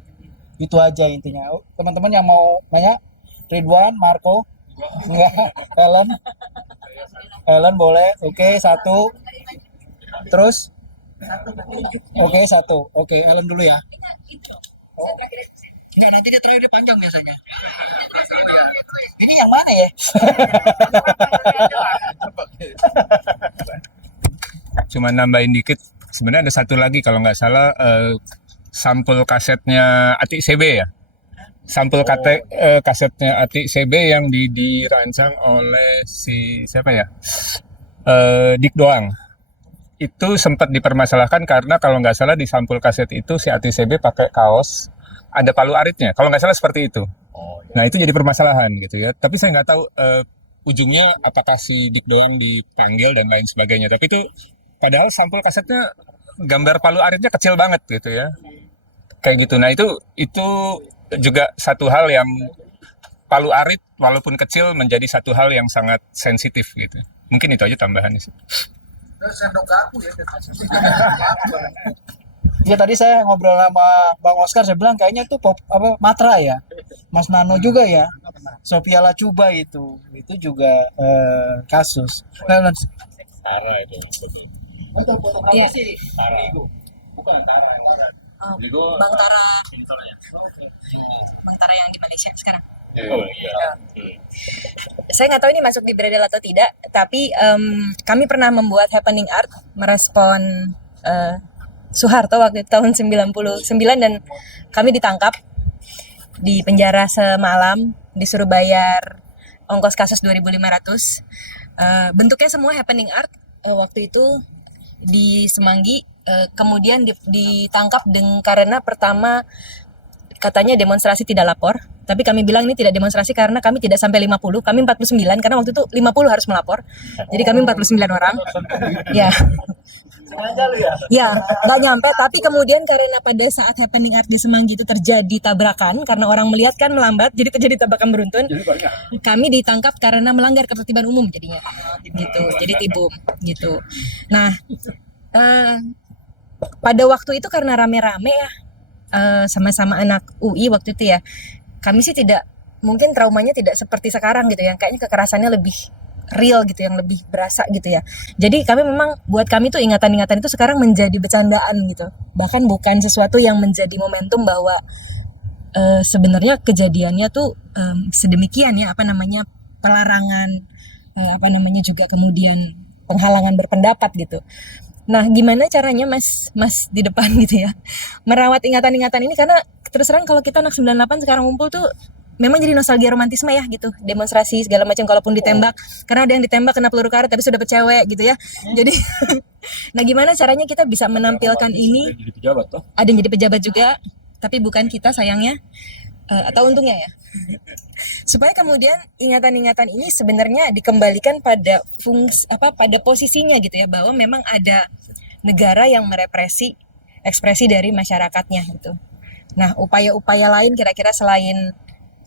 Itu aja intinya. Teman-teman yang mau nanya, Ridwan, Marco, enggak, Helen boleh. Oke, satu. Terus? Oke, satu. Oke, Helen dulu ya. Oh. Enggak, nanti dia terakhir dia panjang biasanya. Ini yang mana ya? Cuma nambahin dikit, sebenarnya ada satu lagi kalau nggak salah sampul kasetnya Atik CB ya. Sampul kasetnya Atik CB yang dirancang oleh siapa ya? Dik Doang. Itu sempat dipermasalahkan karena kalau nggak salah di sampul kaset itu si Atik CB pakai kaos, ada palu aritnya. Kalau nggak salah seperti itu. Nah itu jadi permasalahan gitu ya. Tapi saya nggak tahu ujungnya apakah si Dik Doang dipanggil dan lain sebagainya. Tapi itu padahal sampul kasetnya gambar palu aritnya kecil banget gitu ya. Kayak gitu. Nah itu juga satu hal yang palu arit walaupun kecil menjadi satu hal yang sangat sensitif gitu. Mungkin itu aja tambahannya sih. Ya tadi saya ngobrol sama Bang Oscar, saya bilang kayaknya itu Matra ya, Mas Nano juga ya, Sophia Lacuba itu juga kasus. Tara itu. Iya. Tara. Bang Tara. Bang Tara yang di Malaysia sekarang. Oh iya. Saya nggak tahu ini masuk di Bredel atau tidak, tapi kami pernah membuat happening art merespon Soeharto waktu itu tahun 99 dan kami ditangkap di penjara semalam, disuruh bayar ongkos kasus 2.500. Bentuknya semua happening art. Waktu itu di Semanggi, kemudian ditangkap karena pertama katanya demonstrasi tidak lapor, tapi kami bilang ini tidak demonstrasi karena kami tidak sampai 50, kami 49 karena waktu itu 50 harus melapor. Jadi kami 49 orang. Ya. Ya, nggak nyampe, tapi kemudian karena pada saat happening art di Semanggi itu terjadi tabrakan karena orang melihat kan melambat, jadi terjadi tabrakan beruntun. Kami ditangkap karena melanggar ketertiban umum jadinya. Gitu. Jadi tibum gitu. Nah, pada waktu itu karena rame-rame ya, sama-sama anak UI waktu itu ya, kami sih tidak, mungkin traumanya tidak seperti sekarang gitu ya, kayaknya kekerasannya lebih real gitu, yang lebih berasa gitu ya. Jadi kami memang, buat kami tuh ingatan-ingatan itu sekarang menjadi bercandaan gitu, bahkan bukan sesuatu yang menjadi momentum bahwa sebenarnya kejadiannya tuh sedemikian ya, pelarangan, juga kemudian penghalangan berpendapat gitu. Nah, gimana caranya Mas di depan gitu ya, merawat ingatan-ingatan ini, karena terus terang kalau kita anak 98 sekarang ngumpul tuh memang jadi nostalgia romantisme ya gitu, demonstrasi segala macam, kalaupun ditembak, karena ada yang ditembak kena peluru karet tapi sudah dapet cewek gitu ya. Jadi nah, gimana caranya kita bisa menampilkan ini? Ada yang jadi pejabat juga, tapi bukan kita sayangnya, atau untungnya ya. Supaya kemudian ingatan-ingatan ini sebenarnya dikembalikan pada pada posisinya gitu ya, bahwa memang ada negara yang merepresi ekspresi dari masyarakatnya gitu. Nah, upaya-upaya lain kira-kira selain,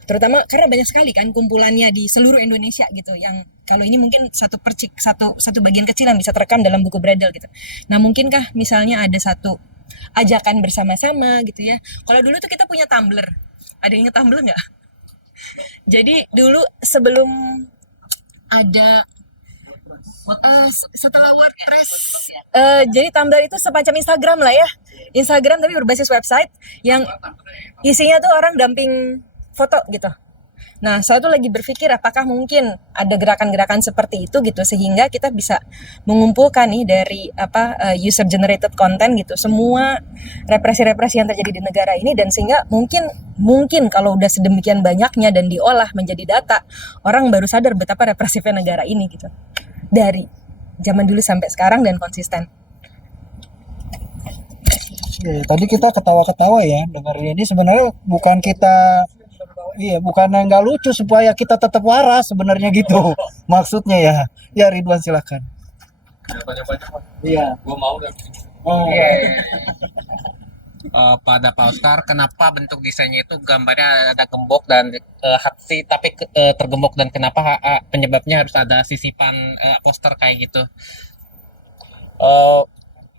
terutama karena banyak sekali kan kumpulannya di seluruh Indonesia gitu, yang kalau ini mungkin satu bagian kecil yang bisa terekam dalam buku Bradel gitu. Nah, mungkinkah misalnya ada satu ajakan bersama-sama gitu ya. Kalau dulu tuh kita punya Tumblr. Ada yang inget Tumblr nggak? Jadi dulu sebelum ada setelah WordPress, jadi Tumblr itu semacam Instagram lah ya. Instagram tapi berbasis website yang isinya tuh orang dumping foto gitu. Nah, saya tuh lagi berpikir apakah mungkin ada gerakan-gerakan seperti itu gitu, sehingga kita bisa mengumpulkan nih dari user generated content gitu, semua represi-represi yang terjadi di negara ini, dan sehingga mungkin kalau udah sedemikian banyaknya dan diolah menjadi data, orang baru sadar betapa represifnya negara ini gitu. Dari zaman dulu sampai sekarang dan konsisten. Tadi kita ketawa-ketawa ya dengerin ini, sebenarnya bukan kita, bukan nggak lucu supaya kita tetap waras sebenarnya gitu maksudnya ya. Ya, Ridwan silakan. Iya, Gue mau deh. oh Pada Pak Oscar, kenapa bentuk desainnya itu gambarnya ada gembok dan hati tapi tergembok, dan kenapa penyebabnya harus ada sisipan poster kayak gitu?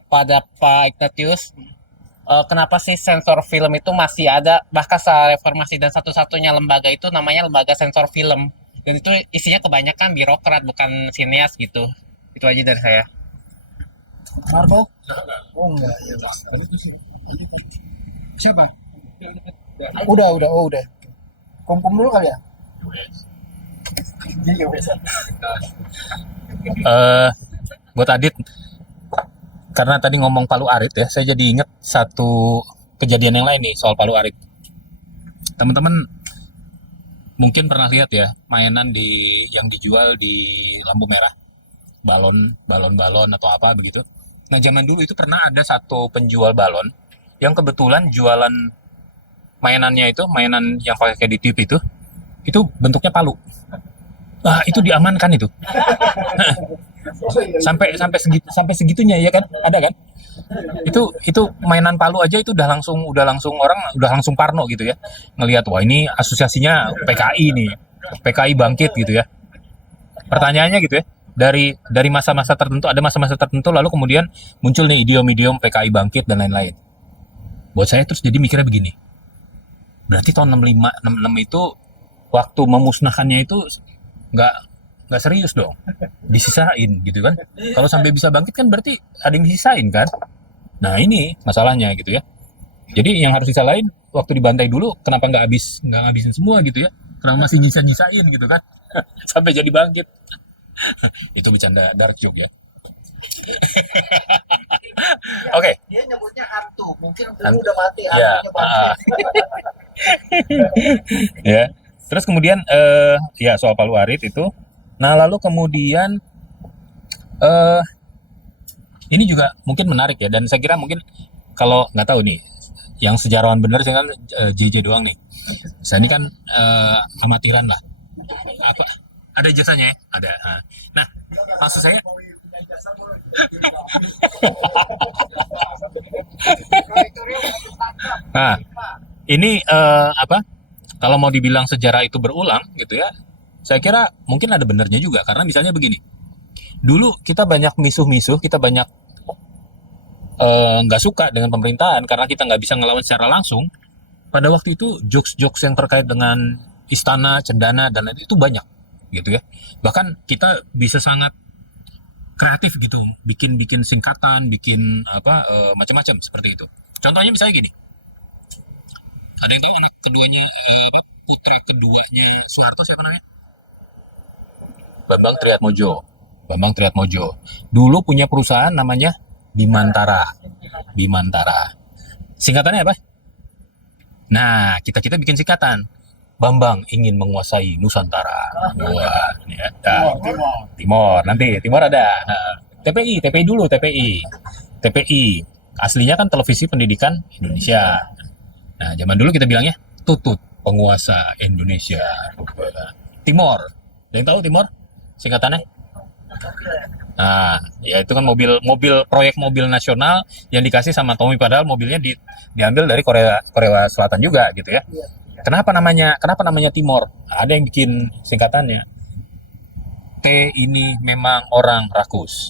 Pada Pak Ignatius, kenapa sih sensor film itu masih ada, bahkan saat reformasi, dan satu-satunya lembaga itu namanya lembaga sensor film, dan itu isinya kebanyakan birokrat bukan sinias gitu. Itu aja dari saya. Marco? Oh enggak. Siapa? Udah. Kumpul dulu kali ya. Buat Adit, karena tadi ngomong Palu Arit ya, saya jadi inget satu kejadian yang lain nih soal Palu Arit. Teman-teman mungkin pernah lihat ya mainan yang dijual di lampu merah, balon atau apa begitu. Nah, zaman dulu itu pernah ada satu penjual balon yang kebetulan jualan mainannya itu, mainan yang pakai di TV itu bentuknya palu. Nah, itu diamankan itu. sampai segitunya ya kan, ada kan, itu mainan palu aja itu udah langsung parno gitu ya, ngelihat wah ini asosiasinya PKI nih, PKI bangkit gitu ya. Pertanyaannya gitu ya, dari masa-masa tertentu, ada masa-masa tertentu lalu kemudian muncul nih idiom-idiom PKI bangkit dan lain-lain. Buat saya terus jadi mikirnya begini, berarti tahun 65 66 itu waktu memusnahkannya itu nggak serius dong, disisain gitu kan. Kalau sampai bisa bangkit kan berarti ada yang disisain kan. Nah, ini masalahnya gitu ya. Jadi yang harus disalahin waktu dibantai dulu, kenapa nggak ngabisin semua gitu ya, kenapa masih nyisain gitu kan sampai jadi bangkit. Itu bercanda dark joke ya. Oke. Dia nyebutnya hantu, mungkin dulu udah mati, Ya, hantunya bangkit. ya. Terus kemudian ya soal Palu Arit itu. Nah, lalu kemudian eh ini juga mungkin menarik ya, dan saya kira mungkin kalau nggak tahu nih, yang sejarawan bener sih kan JJ doang nih. Saya ini kan amatiran lah. Apa? Ada jasanya ya? Ada. Nah, maksud saya Nah, ini apa? Kalau mau dibilang sejarah itu berulang gitu ya, saya kira mungkin ada benernya juga karena misalnya begini. Dulu kita banyak misuh-misuh, kita banyak nggak suka dengan pemerintahan karena kita nggak bisa ngelawan secara langsung. Pada waktu itu jokes-jokes yang terkait dengan istana, cendana dan lain itu banyak gitu ya. Bahkan kita bisa sangat kreatif gitu, bikin singkatan, bikin apa macam-macam seperti itu. Contohnya misalnya gini. Ada yang tahu anak keduanya, putra keduanya Soeharto siapa namanya? Bambang Triatmojo. Bambang Triatmojo. Dulu punya perusahaan namanya Bimantara. Bimantara. Singkatannya apa? Nah, kita bikin singkatan. Bambang ingin menguasai Nusantara. Wah, ya. Nah, Timor. Nanti Timor ada. Nah, TPI dulu, TPI. TPI. Aslinya kan Televisi Pendidikan Indonesia. Nah, zaman dulu kita bilangnya Tutut Penguasa Indonesia. Timor. Ada yang tahu Timor? Singkatannya? Nah, ya itu kan proyek mobil nasional yang dikasih sama Tommy, padahal mobilnya diambil dari Korea Selatan juga gitu ya. Kenapa namanya Timor? Ada yang bikin singkatannya. T ini memang orang rakus.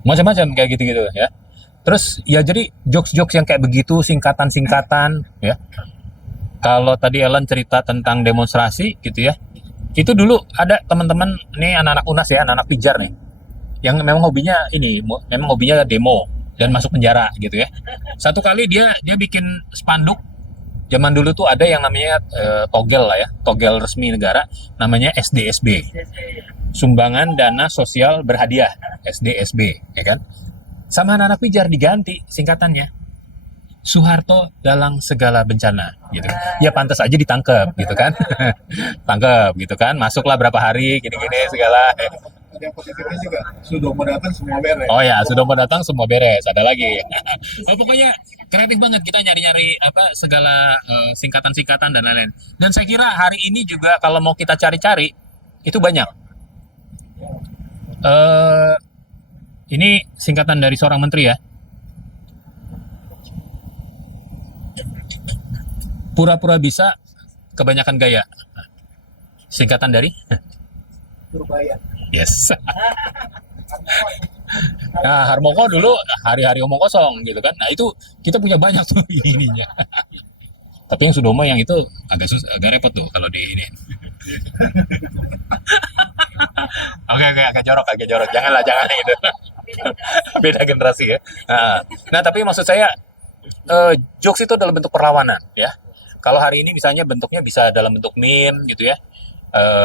Macam-macam kayak gitu-gitu ya. Terus ya jadi jokes-jokes yang kayak begitu, singkatan-singkatan ya. Kalau tadi Ellen cerita tentang demonstrasi gitu ya. Itu dulu ada teman-teman nih anak-anak UNAS ya, anak-anak pijar nih. Yang memang memang hobinya demo dan masuk penjara gitu ya. Satu kali dia bikin spanduk. Zaman dulu tuh ada yang namanya togel lah ya, togel resmi negara namanya SDSB. Sumbangan Dana Sosial Berhadiah, SDSB ya kan? Sama anak-anak pijar diganti singkatannya Soeharto dalam segala bencana gitu. Ya pantas aja ditangkap gitu kan. Tangkap gitu kan, masuklah berapa hari gini-gini segala. Ada yang positifnya juga. Sudah mau datang semua beres. Oh ya, sudah mau datang semua beres. Ada lagi. Pokoknya kreatif banget kita nyari-nyari apa segala singkatan-singkatan dan lain-lain. Dan saya kira hari ini juga kalau mau kita cari-cari itu banyak. Ini singkatan dari seorang menteri ya. Pura-pura bisa, kebanyakan gaya. Singkatan dari? Purbaya. Yes. Nah, Harmoko dulu hari-hari omong kosong gitu kan. Nah, itu kita punya banyak tuh ininya. Tapi yang Sudomo yang itu agak repot tuh kalau di ini. Oke, agak jorok. Jangan gitu. Beda generasi ya. Nah, tapi maksud saya jokes itu dalam bentuk perlawanan ya. Kalau hari ini misalnya bentuknya bisa dalam bentuk meme gitu ya.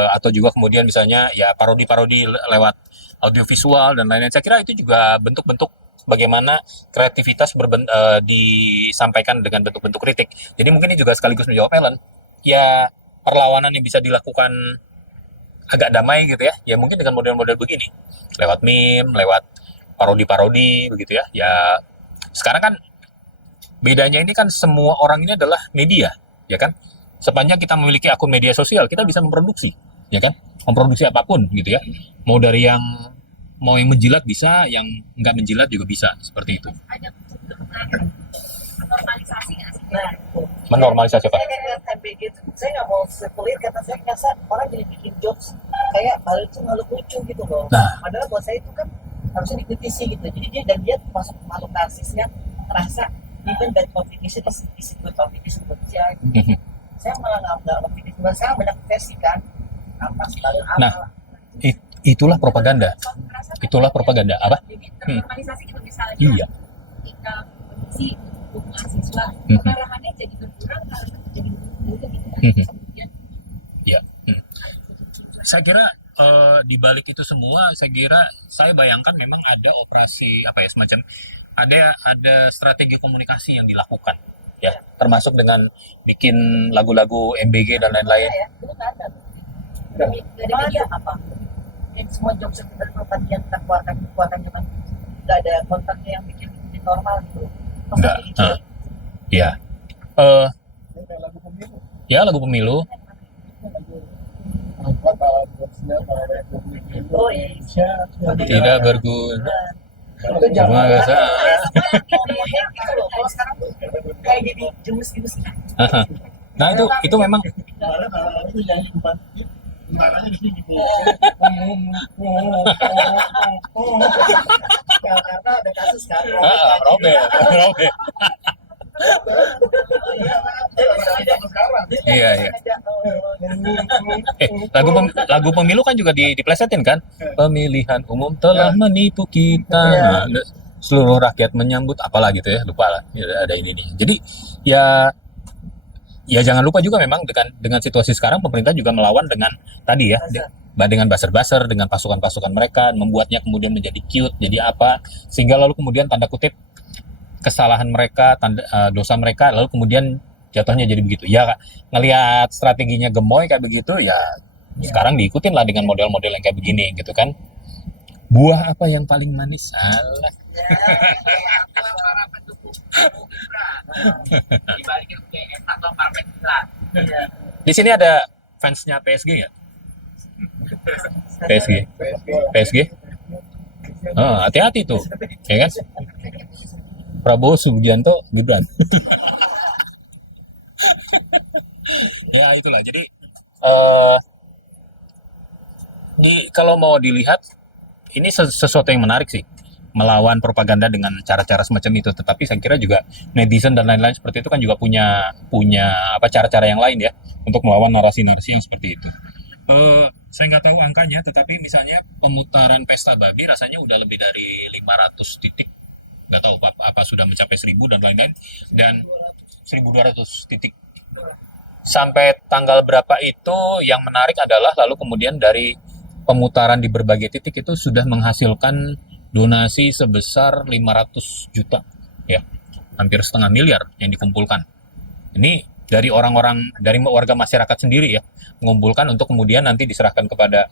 Atau juga kemudian misalnya ya parodi-parodi lewat audiovisual dan lain-lain. Saya kira itu juga bentuk-bentuk bagaimana kreativitas disampaikan dengan bentuk-bentuk kritik. Jadi mungkin ini juga sekaligus menjawab Ellen. Ya perlawanan yang bisa dilakukan agak damai gitu ya. Ya mungkin dengan model-model begini. Lewat meme, lewat parodi-parodi begitu ya. Ya sekarang kan bedanya ini kan semua orang ini adalah media, ya kan? Sepanjang kita memiliki akun media sosial, kita bisa memproduksi, ya kan? Memproduksi apapun gitu ya. Mau yang menjilat bisa, yang nggak menjilat juga bisa, seperti itu. Normalisasi nggak sih? Menormalisasi apa? Saya lihat MBG itu, saya nggak mau sepelit karena saya ngerasa orang jadi bikin jokes kayak hal itu malu lucu gitu loh. Padahal buat saya itu kan harusnya dikritisi gitu. Jadi dia masuk makhluk narsisnya merasa even that optimism is good optimism buat dia. Gitu. Saya malah nggak optimisme. Saya banyak versi kan apa sekali apa. Nah, itulah propaganda. Itulah propaganda apa? Jadi normalisasi gitu misalnya. Iya. Ketika kondisi untuk mahasiswa, kemarahannya jadi berkurang karena jadi kemudian. Ya. Saya kira di balik itu semua, saya bayangkan memang ada operasi apa ya semacam ada strategi komunikasi yang dilakukan ya, termasuk dengan bikin lagu-lagu MBG dan lain-lain. Ya, itu nggak ada. Dari media apa? Yang semua jokes itu dari dia tentang keluarkan zaman nggak ada kontaknya yang bikin normal gitu. Nggak, Maksudnya gitu. Ya, eh, ya lagu pemilu. Oh iya. Tidak berguna. Cuma Gitu loh. Kalau sekarang tuh kayak jadi gemes-gemes. Nah itu memang Karena ada kasus kan. Robert. Iya. Lagu pemilu kan juga diplesetin kan? Pemilihan umum telah menipu kita. Nah, seluruh rakyat menyambut apalah gitu ya, lupa lah. Ya, ada ini nih. Jadi ya jangan lupa juga memang dengan situasi sekarang pemerintah juga melawan dengan tadi ya, dengan buzzer-buzzer, dengan pasukan-pasukan mereka, membuatnya kemudian menjadi cute, jadi apa, sehingga lalu kemudian tanda kutip kesalahan mereka, dosa mereka, lalu kemudian jatuhnya jadi begitu. Ya ngelihat strateginya gemoy kayak begitu, ya sekarang diikutin lah dengan model-model yang kayak begini gitu kan. Buah apa yang paling manis? Salah. Di sini ada fansnya PSG ya? PSG. Hati-hati tuh, ya kan? Prabowo Subianto Gibran. Ya itulah. Jadi kalau mau dilihat ini sesuatu yang menarik sih, melawan propaganda dengan cara-cara semacam itu. Tetapi saya kira juga netizen dan lain-lain seperti itu kan juga punya apa cara-cara yang lain ya untuk melawan narasi-narasi yang seperti itu. Saya nggak tahu angkanya, tetapi misalnya pemutaran Pesta Babi rasanya udah lebih dari 500 titik. Nggak tahu apa sudah mencapai 1000 dan lain-lain, dan 1200 titik. Sampai tanggal berapa itu yang menarik adalah lalu kemudian dari pemutaran di berbagai titik itu sudah menghasilkan donasi sebesar 500 juta ya, hampir setengah miliar yang dikumpulkan. Ini dari orang-orang, dari warga masyarakat sendiri ya, mengumpulkan untuk kemudian nanti diserahkan kepada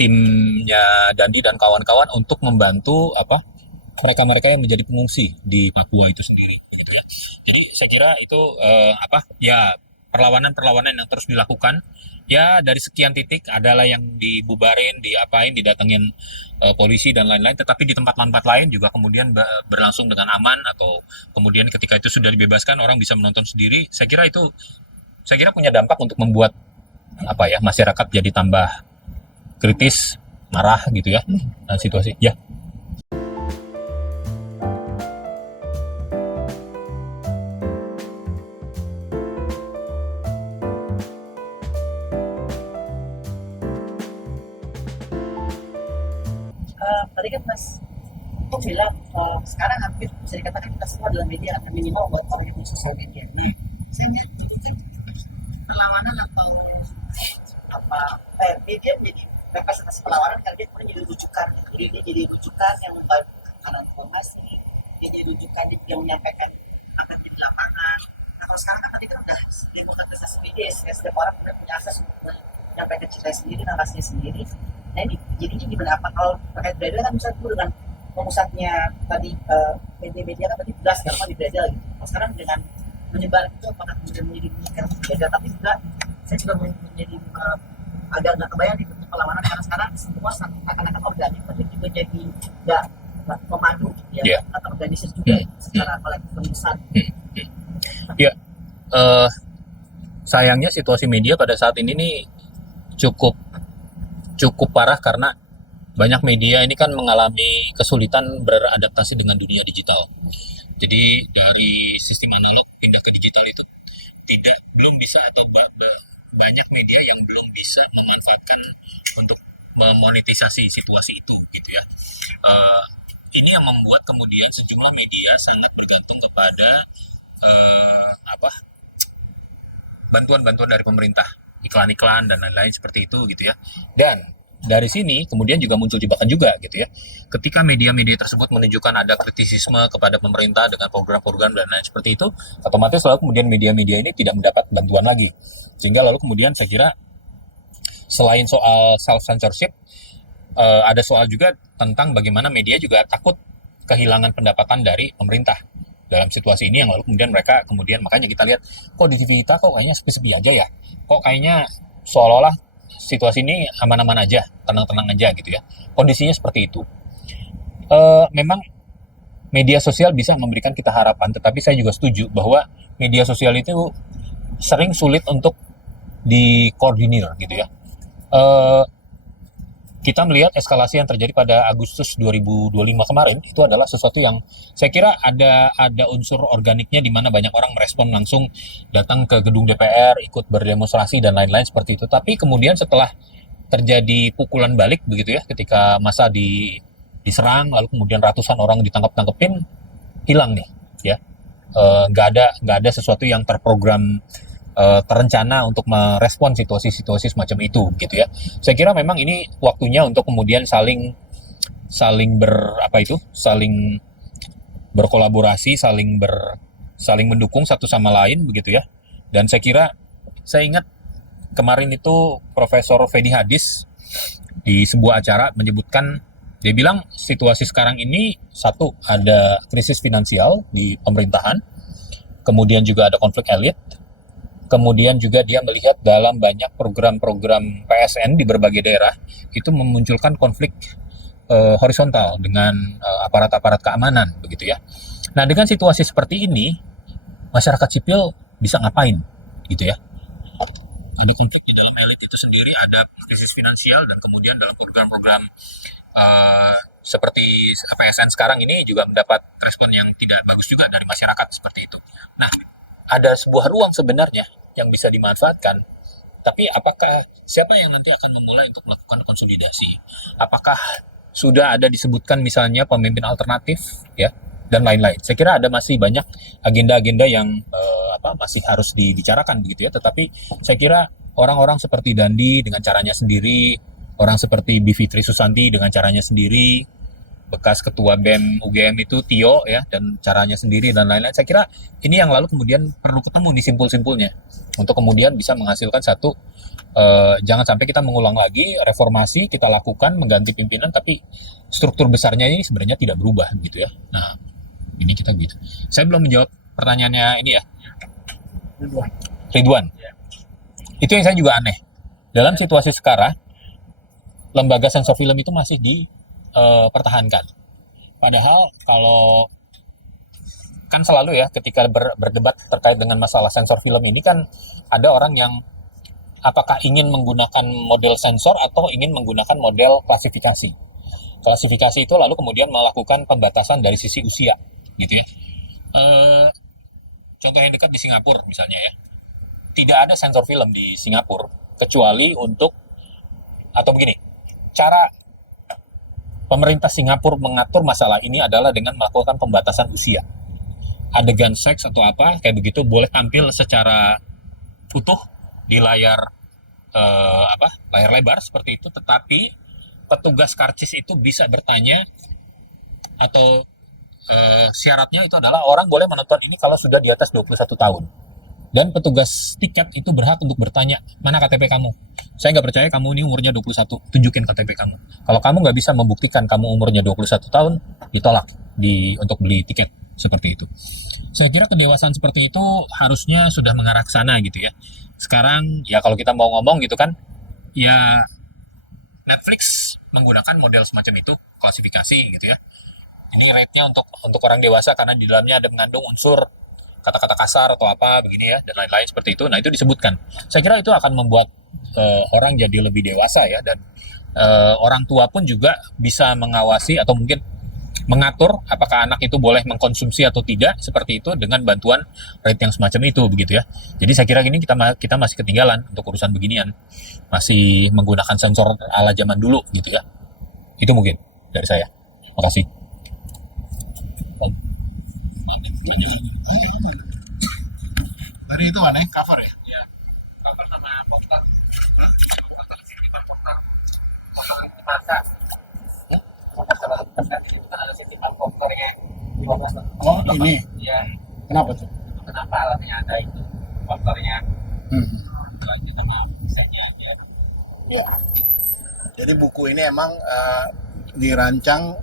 timnya Dandi dan kawan-kawan untuk membantu mereka-mereka yang menjadi pengungsi di Papua itu sendiri. Jadi saya kira itu perlawanan-perlawanan yang terus dilakukan. Ya dari sekian titik adalah yang dibubarin, didatengin polisi dan lain-lain. Tetapi di tempat-tempat lain juga kemudian berlangsung dengan aman, atau kemudian ketika itu sudah dibebaskan orang bisa menonton sendiri. Saya kira punya dampak untuk membuat masyarakat jadi tambah kritis, marah gitu ya situasi. Ya. Tadi kan Mas Tung bilang sekarang hampir bisa dikatakan kita semua adalah media atau minimal ngomong di sosial media. Sehingga perlawanan media menjadi representasi perlawanan karena dia kemudian jadi rujukan. Dia jadi rujukan yang membantu anak informasi, dia jadi rujukan yang menyampaikan apa yang di lapangan. Nah kalau sekarang kan tadi kan udah demokratisasi media, setiap orang udah punya akses untuk menyampaikan ceritanya sendiri, narasinya sendiri. Nah ini jadinya gimana, apa kalau terkait Bredel kan misalnya dulu dengan pemusatnya tadi media-media kan tadi jelas gampang di Bredel gitu. Nah, sekarang dengan menyebar itu apakah kemudian menjadi meningkat Bredel, tapi juga saya juga menjadi agak nggak kebayang di bentuk perlawanan karena sekarang semua akan organik, tapi juga jadi nggak pemandu gitu ya, atau organisasi juga secara kolektif besar. Ya, sayangnya situasi media pada saat ini nih cukup parah karena banyak media ini kan mengalami kesulitan beradaptasi dengan dunia digital. Jadi dari sistem analog pindah ke digital itu belum bisa, atau banyak media yang belum bisa memanfaatkan untuk memonetisasi situasi itu gitu ya. Ini yang membuat kemudian sejumlah media sangat bergantung kepada bantuan-bantuan dari pemerintah, iklan-iklan dan lain-lain seperti itu gitu ya. Dan dari sini kemudian juga muncul jebakan juga gitu ya. Ketika media-media tersebut menunjukkan ada kritisisme kepada pemerintah dengan program-program dan lain seperti itu, otomatis lalu kemudian media-media ini tidak mendapat bantuan lagi. Sehingga lalu kemudian saya kira selain soal self-censorship, ada soal juga tentang bagaimana media juga takut kehilangan pendapatan dari pemerintah dalam situasi ini, yang lalu kemudian mereka makanya kita lihat kok di TV kita kok kayaknya sepi-sepi aja ya, kok kayaknya seolah-olah situasi ini aman-aman aja, tenang-tenang aja gitu ya. Kondisinya seperti itu. Memang media sosial bisa memberikan kita harapan, tetapi saya juga setuju bahwa media sosial itu sering sulit untuk dikoordinir gitu ya. Kita melihat eskalasi yang terjadi pada Agustus 2025 kemarin itu adalah sesuatu yang saya kira ada unsur organiknya, di mana banyak orang merespon langsung, datang ke gedung DPR, ikut berdemonstrasi dan lain-lain seperti itu. Tapi kemudian setelah terjadi pukulan balik begitu ya, ketika massa diserang, lalu kemudian ratusan orang ditangkap-tangkepin, hilang nih ya. Nggak ada sesuatu yang terprogram, terencana untuk merespon situasi-situasi semacam itu gitu ya. Saya kira memang ini waktunya untuk kemudian saling berkolaborasi, saling mendukung satu sama lain begitu ya. Dan saya ingat kemarin itu Profesor Fedi Hadis di sebuah acara menyebutkan, dia bilang situasi sekarang ini, satu, ada krisis finansial di pemerintahan, kemudian juga ada konflik elit, kemudian juga dia melihat dalam banyak program-program PSN di berbagai daerah itu memunculkan konflik horizontal dengan aparat-aparat keamanan begitu ya. Nah, dengan situasi seperti ini, masyarakat sipil bisa ngapain gitu ya? Ada konflik di dalam elit itu sendiri, ada krisis finansial, dan kemudian dalam program-program seperti PSN sekarang ini juga mendapat respon yang tidak bagus juga dari masyarakat seperti itu. Nah, ada sebuah ruang sebenarnya yang bisa dimanfaatkan, tapi apakah siapa yang nanti akan memulai untuk melakukan konsolidasi? Apakah sudah ada disebutkan misalnya pemimpin alternatif ya dan lain-lain? Saya kira ada masih banyak agenda-agenda yang masih harus dibicarakan begitu ya. Tetapi saya kira orang-orang seperti Dandi dengan caranya sendiri, orang seperti Bivitri Susanti dengan caranya sendiri, bekas ketua BEM UGM itu Tio ya, dan caranya sendiri dan lain-lain. Saya kira ini yang lalu kemudian perlu ketemu di simpul-simpulnya untuk kemudian bisa menghasilkan satu, jangan sampai kita mengulang lagi reformasi, kita lakukan mengganti pimpinan tapi struktur besarnya ini sebenarnya tidak berubah gitu ya. Nah, ini kita gitu. Saya belum menjawab pertanyaannya ini ya, Ridwan. Itu yang saya juga aneh. Dalam situasi sekarang, lembaga sensor film itu masih dipertahankan. Padahal kalau kan selalu ya ketika berdebat terkait dengan masalah sensor film ini kan ada orang yang apakah ingin menggunakan model sensor atau ingin menggunakan model klasifikasi. Klasifikasi itu lalu kemudian melakukan pembatasan dari sisi usia gitu ya. Contoh yang dekat di Singapura misalnya ya. Tidak ada sensor film di Singapura kecuali untuk, atau begini, cara pemerintah Singapura mengatur masalah ini adalah dengan melakukan pembatasan usia. Adegan seks atau apa kayak begitu boleh tampil secara utuh di layar layar lebar seperti itu, tetapi petugas karcis itu bisa bertanya, atau syaratnya itu adalah orang boleh menonton ini kalau sudah di atas 21 tahun. Dan petugas tiket itu berhak untuk bertanya, mana KTP kamu? Saya nggak percaya kamu ini umurnya 21, tunjukin KTP kamu. Kalau kamu nggak bisa membuktikan kamu umurnya 21 tahun, ditolak untuk beli tiket, seperti itu. Saya kira kedewasaan seperti itu harusnya sudah mengarah ke sana gitu ya. Sekarang, ya kalau kita mau ngomong gitu kan, ya Netflix menggunakan model semacam itu, klasifikasi gitu ya. Ini rate-nya untuk orang dewasa karena di dalamnya ada mengandung unsur kata-kata kasar atau apa begini ya dan lain-lain seperti itu. Nah, itu disebutkan. Saya kira itu akan membuat orang jadi lebih dewasa ya, dan orang tua pun juga bisa mengawasi atau mungkin mengatur apakah anak itu boleh mengkonsumsi atau tidak seperti itu dengan bantuan rate yang semacam itu begitu ya. Jadi saya kira gini, kita masih ketinggalan untuk urusan beginian. Masih menggunakan sensor ala zaman dulu gitu ya. Itu mungkin dari saya. Makasih. Tadi itu mana cover ya? Cover sama poster. Poster sini, poster. Oh, ini. Ya, Kenapa tuh? kenapa alatnya ada itu? Faktornya Hmm. lagi sama desainnya aja. Ya. Jadi buku ini emang dirancang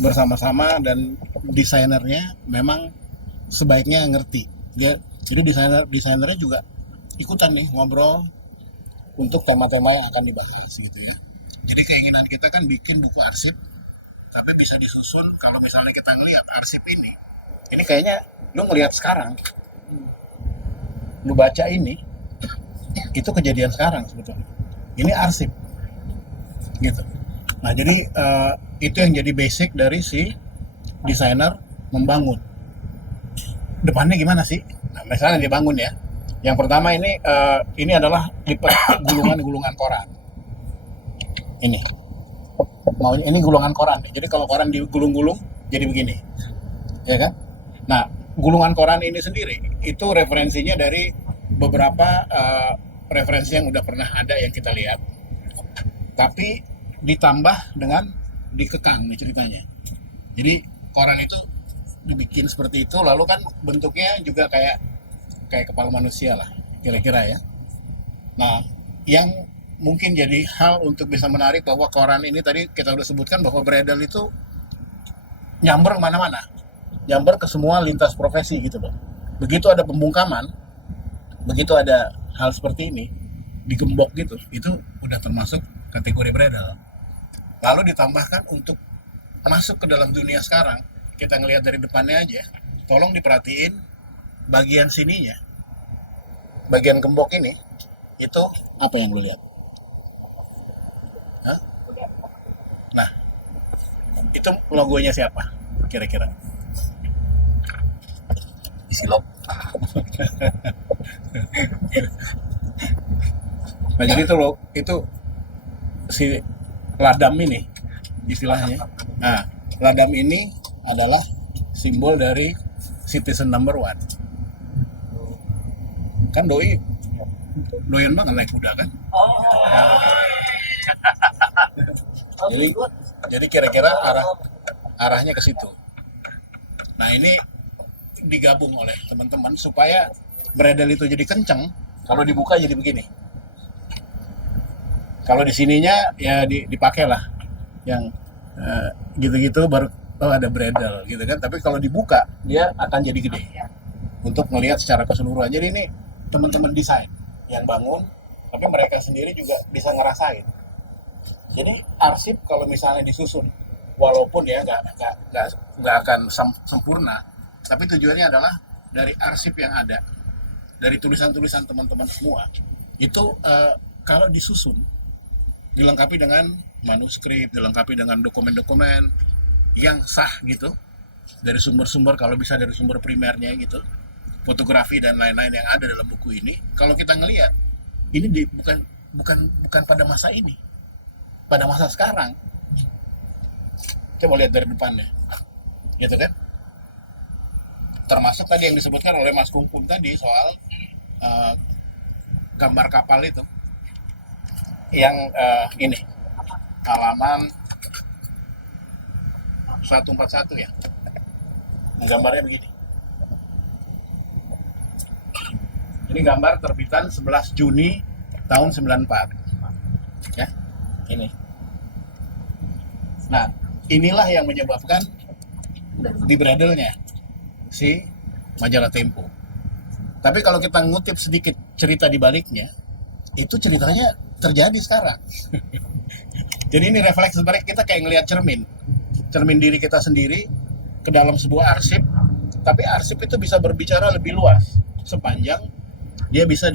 bersama-sama dan desainernya memang sebaiknya ngerti. Jadi desainernya juga ikutan nih ngobrol untuk tema-tema yang akan dibahas gitu ya. Jadi keinginan kita kan bikin buku arsip, tapi bisa disusun kalau misalnya kita ngelihat arsip ini. Ini kayaknya lu ngelihat sekarang, lu baca ini, itu kejadian sekarang sebetulnya. Ini arsip, gitu. Nah jadi itu yang jadi basic dari si desainer membangun. Depannya gimana sih? Nah, misalnya dia bangun ya. Yang pertama ini adalah gulungan-gulungan koran. Ini gulungan koran. Jadi kalau koran digulung-gulung jadi begini, ya kan? Nah, gulungan koran ini sendiri itu referensinya dari beberapa referensi yang udah pernah ada yang kita lihat, tapi ditambah dengan dikekang nih ceritanya. Jadi koran itu dibikin seperti itu, lalu kan bentuknya juga kayak kepala manusia lah, kira-kira ya. Nah, yang mungkin jadi hal untuk bisa menarik bahwa koran ini tadi kita udah sebutkan bahwa Bredel itu nyamber kemana-mana, nyamber ke semua lintas profesi gitu loh. Begitu ada pembungkaman, begitu ada hal seperti ini, digembok gitu, itu udah termasuk kategori Bredel. Lalu ditambahkan untuk masuk ke dalam dunia sekarang, kita ngelihat dari depannya aja, tolong diperhatiin bagian sininya, bagian gembok ini, itu apa yang lu lihat? Hah? Nah, itu logonya siapa kira-kira? Isilop. Nah jadi itu si ladam ini istilahnya. Nah, ladam ini adalah simbol dari citizen number one. Kan doi doyan banget naik kuda kan? Jadi kira-kira arahnya ke situ. Nah ini digabung oleh teman-teman supaya Bredel itu jadi kenceng. Kalau dibuka jadi begini. Kalau di sininya ya dipakai lah yang gitu-gitu baru ada Bredel gitu kan. Tapi kalau dibuka dia akan jadi gede untuk melihat secara keseluruhan. Jadi ini teman-teman desain yang bangun, tapi mereka sendiri juga bisa ngerasain. Jadi arsip kalau misalnya disusun, walaupun ya nggak akan sempurna, tapi tujuannya adalah dari arsip yang ada, dari tulisan-tulisan teman-teman semua, itu kalau disusun, dilengkapi dengan manuskrip, dilengkapi dengan dokumen-dokumen yang sah gitu, dari sumber-sumber, kalau bisa dari sumber primernya gitu, fotografi dan lain-lain yang ada dalam buku ini. Kalau kita ngelihat, ini bukan pada masa ini, pada masa sekarang. Coba lihat dari depannya, gitu kan? Termasuk tadi yang disebutkan oleh Mas Kungkung tadi soal gambar kapal itu, yang ini halaman 141 ya. Nah, gambarnya begini. Ini gambar terbitan 11 Juni tahun 94. Ya, ini. Nah, inilah yang menyebabkan di Bredelnya si majalah Tempo. Tapi kalau kita ngutip sedikit cerita di baliknya, itu ceritanya terjadi sekarang. Jadi ini refleks balik, kita kayak ngelihat cermin diri kita sendiri ke dalam sebuah arsip. Tapi arsip itu bisa berbicara lebih luas sepanjang dia bisa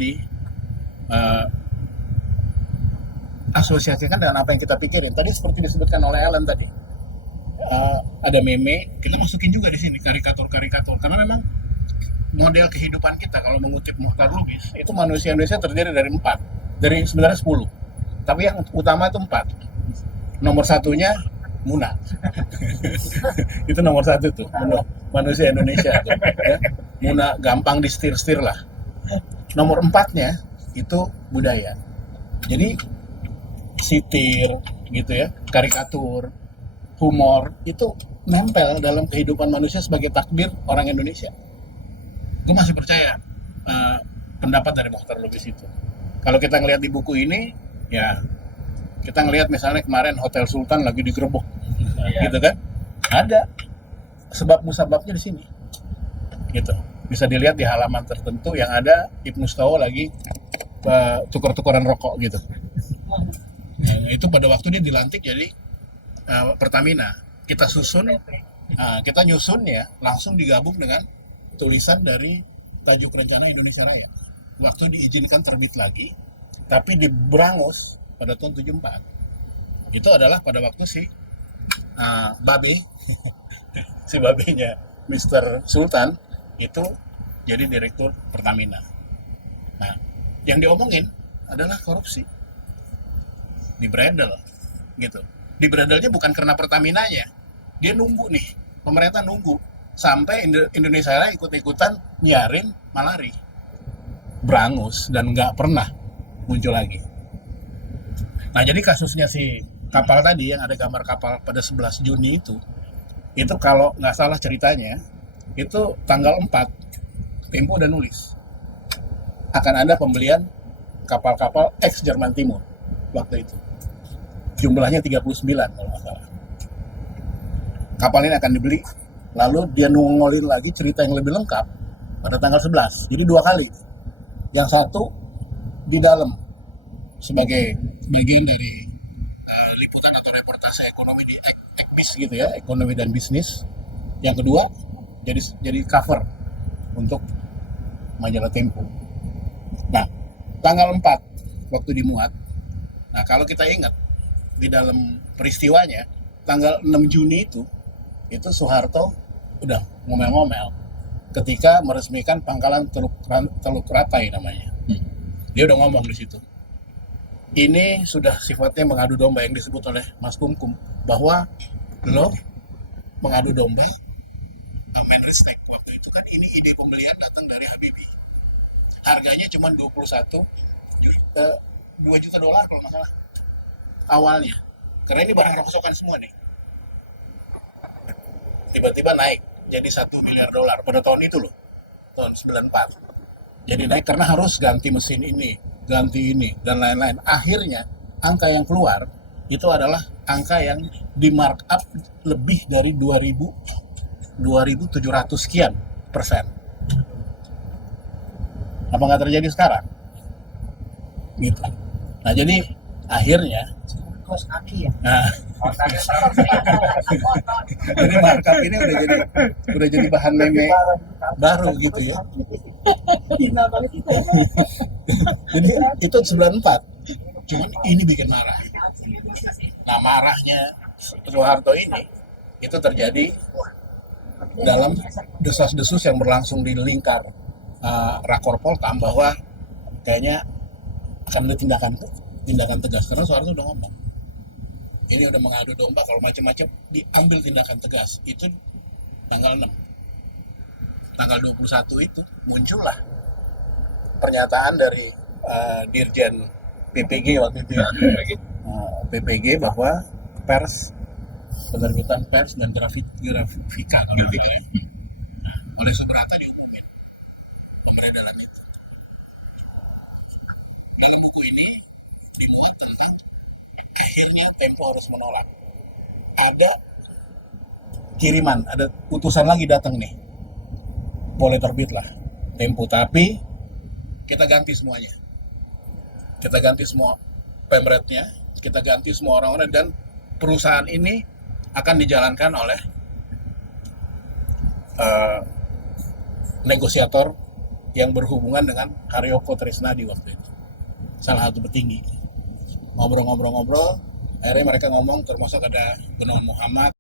asosiasikan dengan apa yang kita pikirin. Tadi seperti disebutkan oleh Ellen tadi, ada meme, kita masukin juga di sini karikatur-karikatur, karena memang model kehidupan kita kalau mengutip Muhtar Lubis itu manusia-manusia terdiri dari sebenarnya 10, tapi yang utama itu 4. Nomor satunya Muna. Itu nomor 1 tuh, manusia Indonesia tuh, ya. Muna gampang distir-stir lah. Nomor 4-nya itu budaya. Jadi sitir gitu ya, karikatur, humor itu nempel dalam kehidupan manusia sebagai takdir orang Indonesia. Gue masih percaya pendapat dari Mokhtar Lubis itu. Kalau kita ngelihat di buku ini, ya kita ngelihat misalnya kemarin Hotel Sultan lagi digerebek, gitu kan? Ada sebab musababnya di sini, gitu. Bisa dilihat di halaman tertentu yang ada Ibnu Stawa lagi tukar-tukaran rokok gitu. Itu pada waktu dia dilantik jadi Pertamina. Kita nyusun ya, langsung digabung dengan tulisan dari tajuk rencana Indonesia Raya. Waktu diizinkan terbit lagi, tapi diberangus pada tahun 74. Itu adalah pada waktu si Babe, si babenya Mr. Sultan itu jadi direktur Pertamina. Nah, yang diomongin adalah korupsi. Dibredel gitu. Dibredelnya bukan karena Pertaminanya. Dia nunggu nih, pemerintah nunggu sampai Indonesia Raya ikut-ikutan nyarin malari. Berangus dan nggak pernah muncul lagi. Nah, jadi kasusnya si kapal tadi yang ada gambar kapal pada 11 Juni itu kalau nggak salah ceritanya, itu tanggal 4, Tempo udah nulis akan ada pembelian kapal-kapal ex-Jerman Timur waktu itu. Jumlahnya 39 kalau nggak salah. Kapal ini akan dibeli, lalu dia nongolin lagi cerita yang lebih lengkap pada tanggal 11. Jadi 2 kali. Yang satu di dalam sebagai bagian dari liputan atau reportase ekonomi di Ekbis gitu ya, ekonomi dan bisnis. Yang kedua jadi cover untuk majalah Tempo. Nah, tanggal 4 waktu dimuat. Nah, kalau kita ingat di dalam peristiwanya tanggal 6 Juni itu Soeharto udah ngomel-ngomel ketika meresmikan pangkalan Teluk Ratai namanya. Dia udah ngomong di situ. Ini sudah sifatnya mengadu domba yang disebut oleh Mas Kumkum, bahwa lo mengadu domba Menristek waktu itu kan, ini ide pembelian datang dari Habibie. Harganya cuma 2 juta dolar kalau nggak salah awalnya, karena ini barang rongsokan semua nih. Tiba-tiba naik jadi 1 miliar dolar pada tahun itu loh, tahun 94. Jadi naik karena harus ganti mesin ini, ganti ini, dan lain-lain. Akhirnya angka yang keluar itu adalah angka yang di markup lebih dari 2.700 sekian persen. Apa nggak terjadi sekarang? Gitu. Nah, jadi akhirnya Kos kaki ya. Nah, jadi markup ini udah jadi bahan meme baru gitu ya. Jadi itu 94. Cuman ini bikin marah. Nah, marahnya Soeharto ini itu terjadi dalam desas-desus yang berlangsung di lingkar Rakor Poltam bahwa kayaknya akan ada tindakan tegas, karena Soeharto udah ngomong ini udah mengadu domba, kalau macam-macam diambil tindakan tegas. Itu tanggal 6. Tanggal 21 itu muncullah pernyataan dari Dirjen PPG waktu itu ya, PPG, bahwa pers, penerbitan pers dan grafika kalau saya oleh Subrata dihukumin pemberedalan itu. Dalam buku ini dimuat tentang akhirnya Tempo harus menolak. Ada kiriman, ada utusan lagi datang nih, boleh terbit lah Tempo, tapi kita ganti semuanya. Kita ganti semua pemretnya, kita ganti semua orang-orang, dan perusahaan ini akan dijalankan oleh negosiator yang berhubungan dengan Haryoko Trisnadi waktu itu, salah satu petinggi. Ngobrol-ngobrol, akhirnya mereka ngomong, termasuk ada Gunawan Muhammad,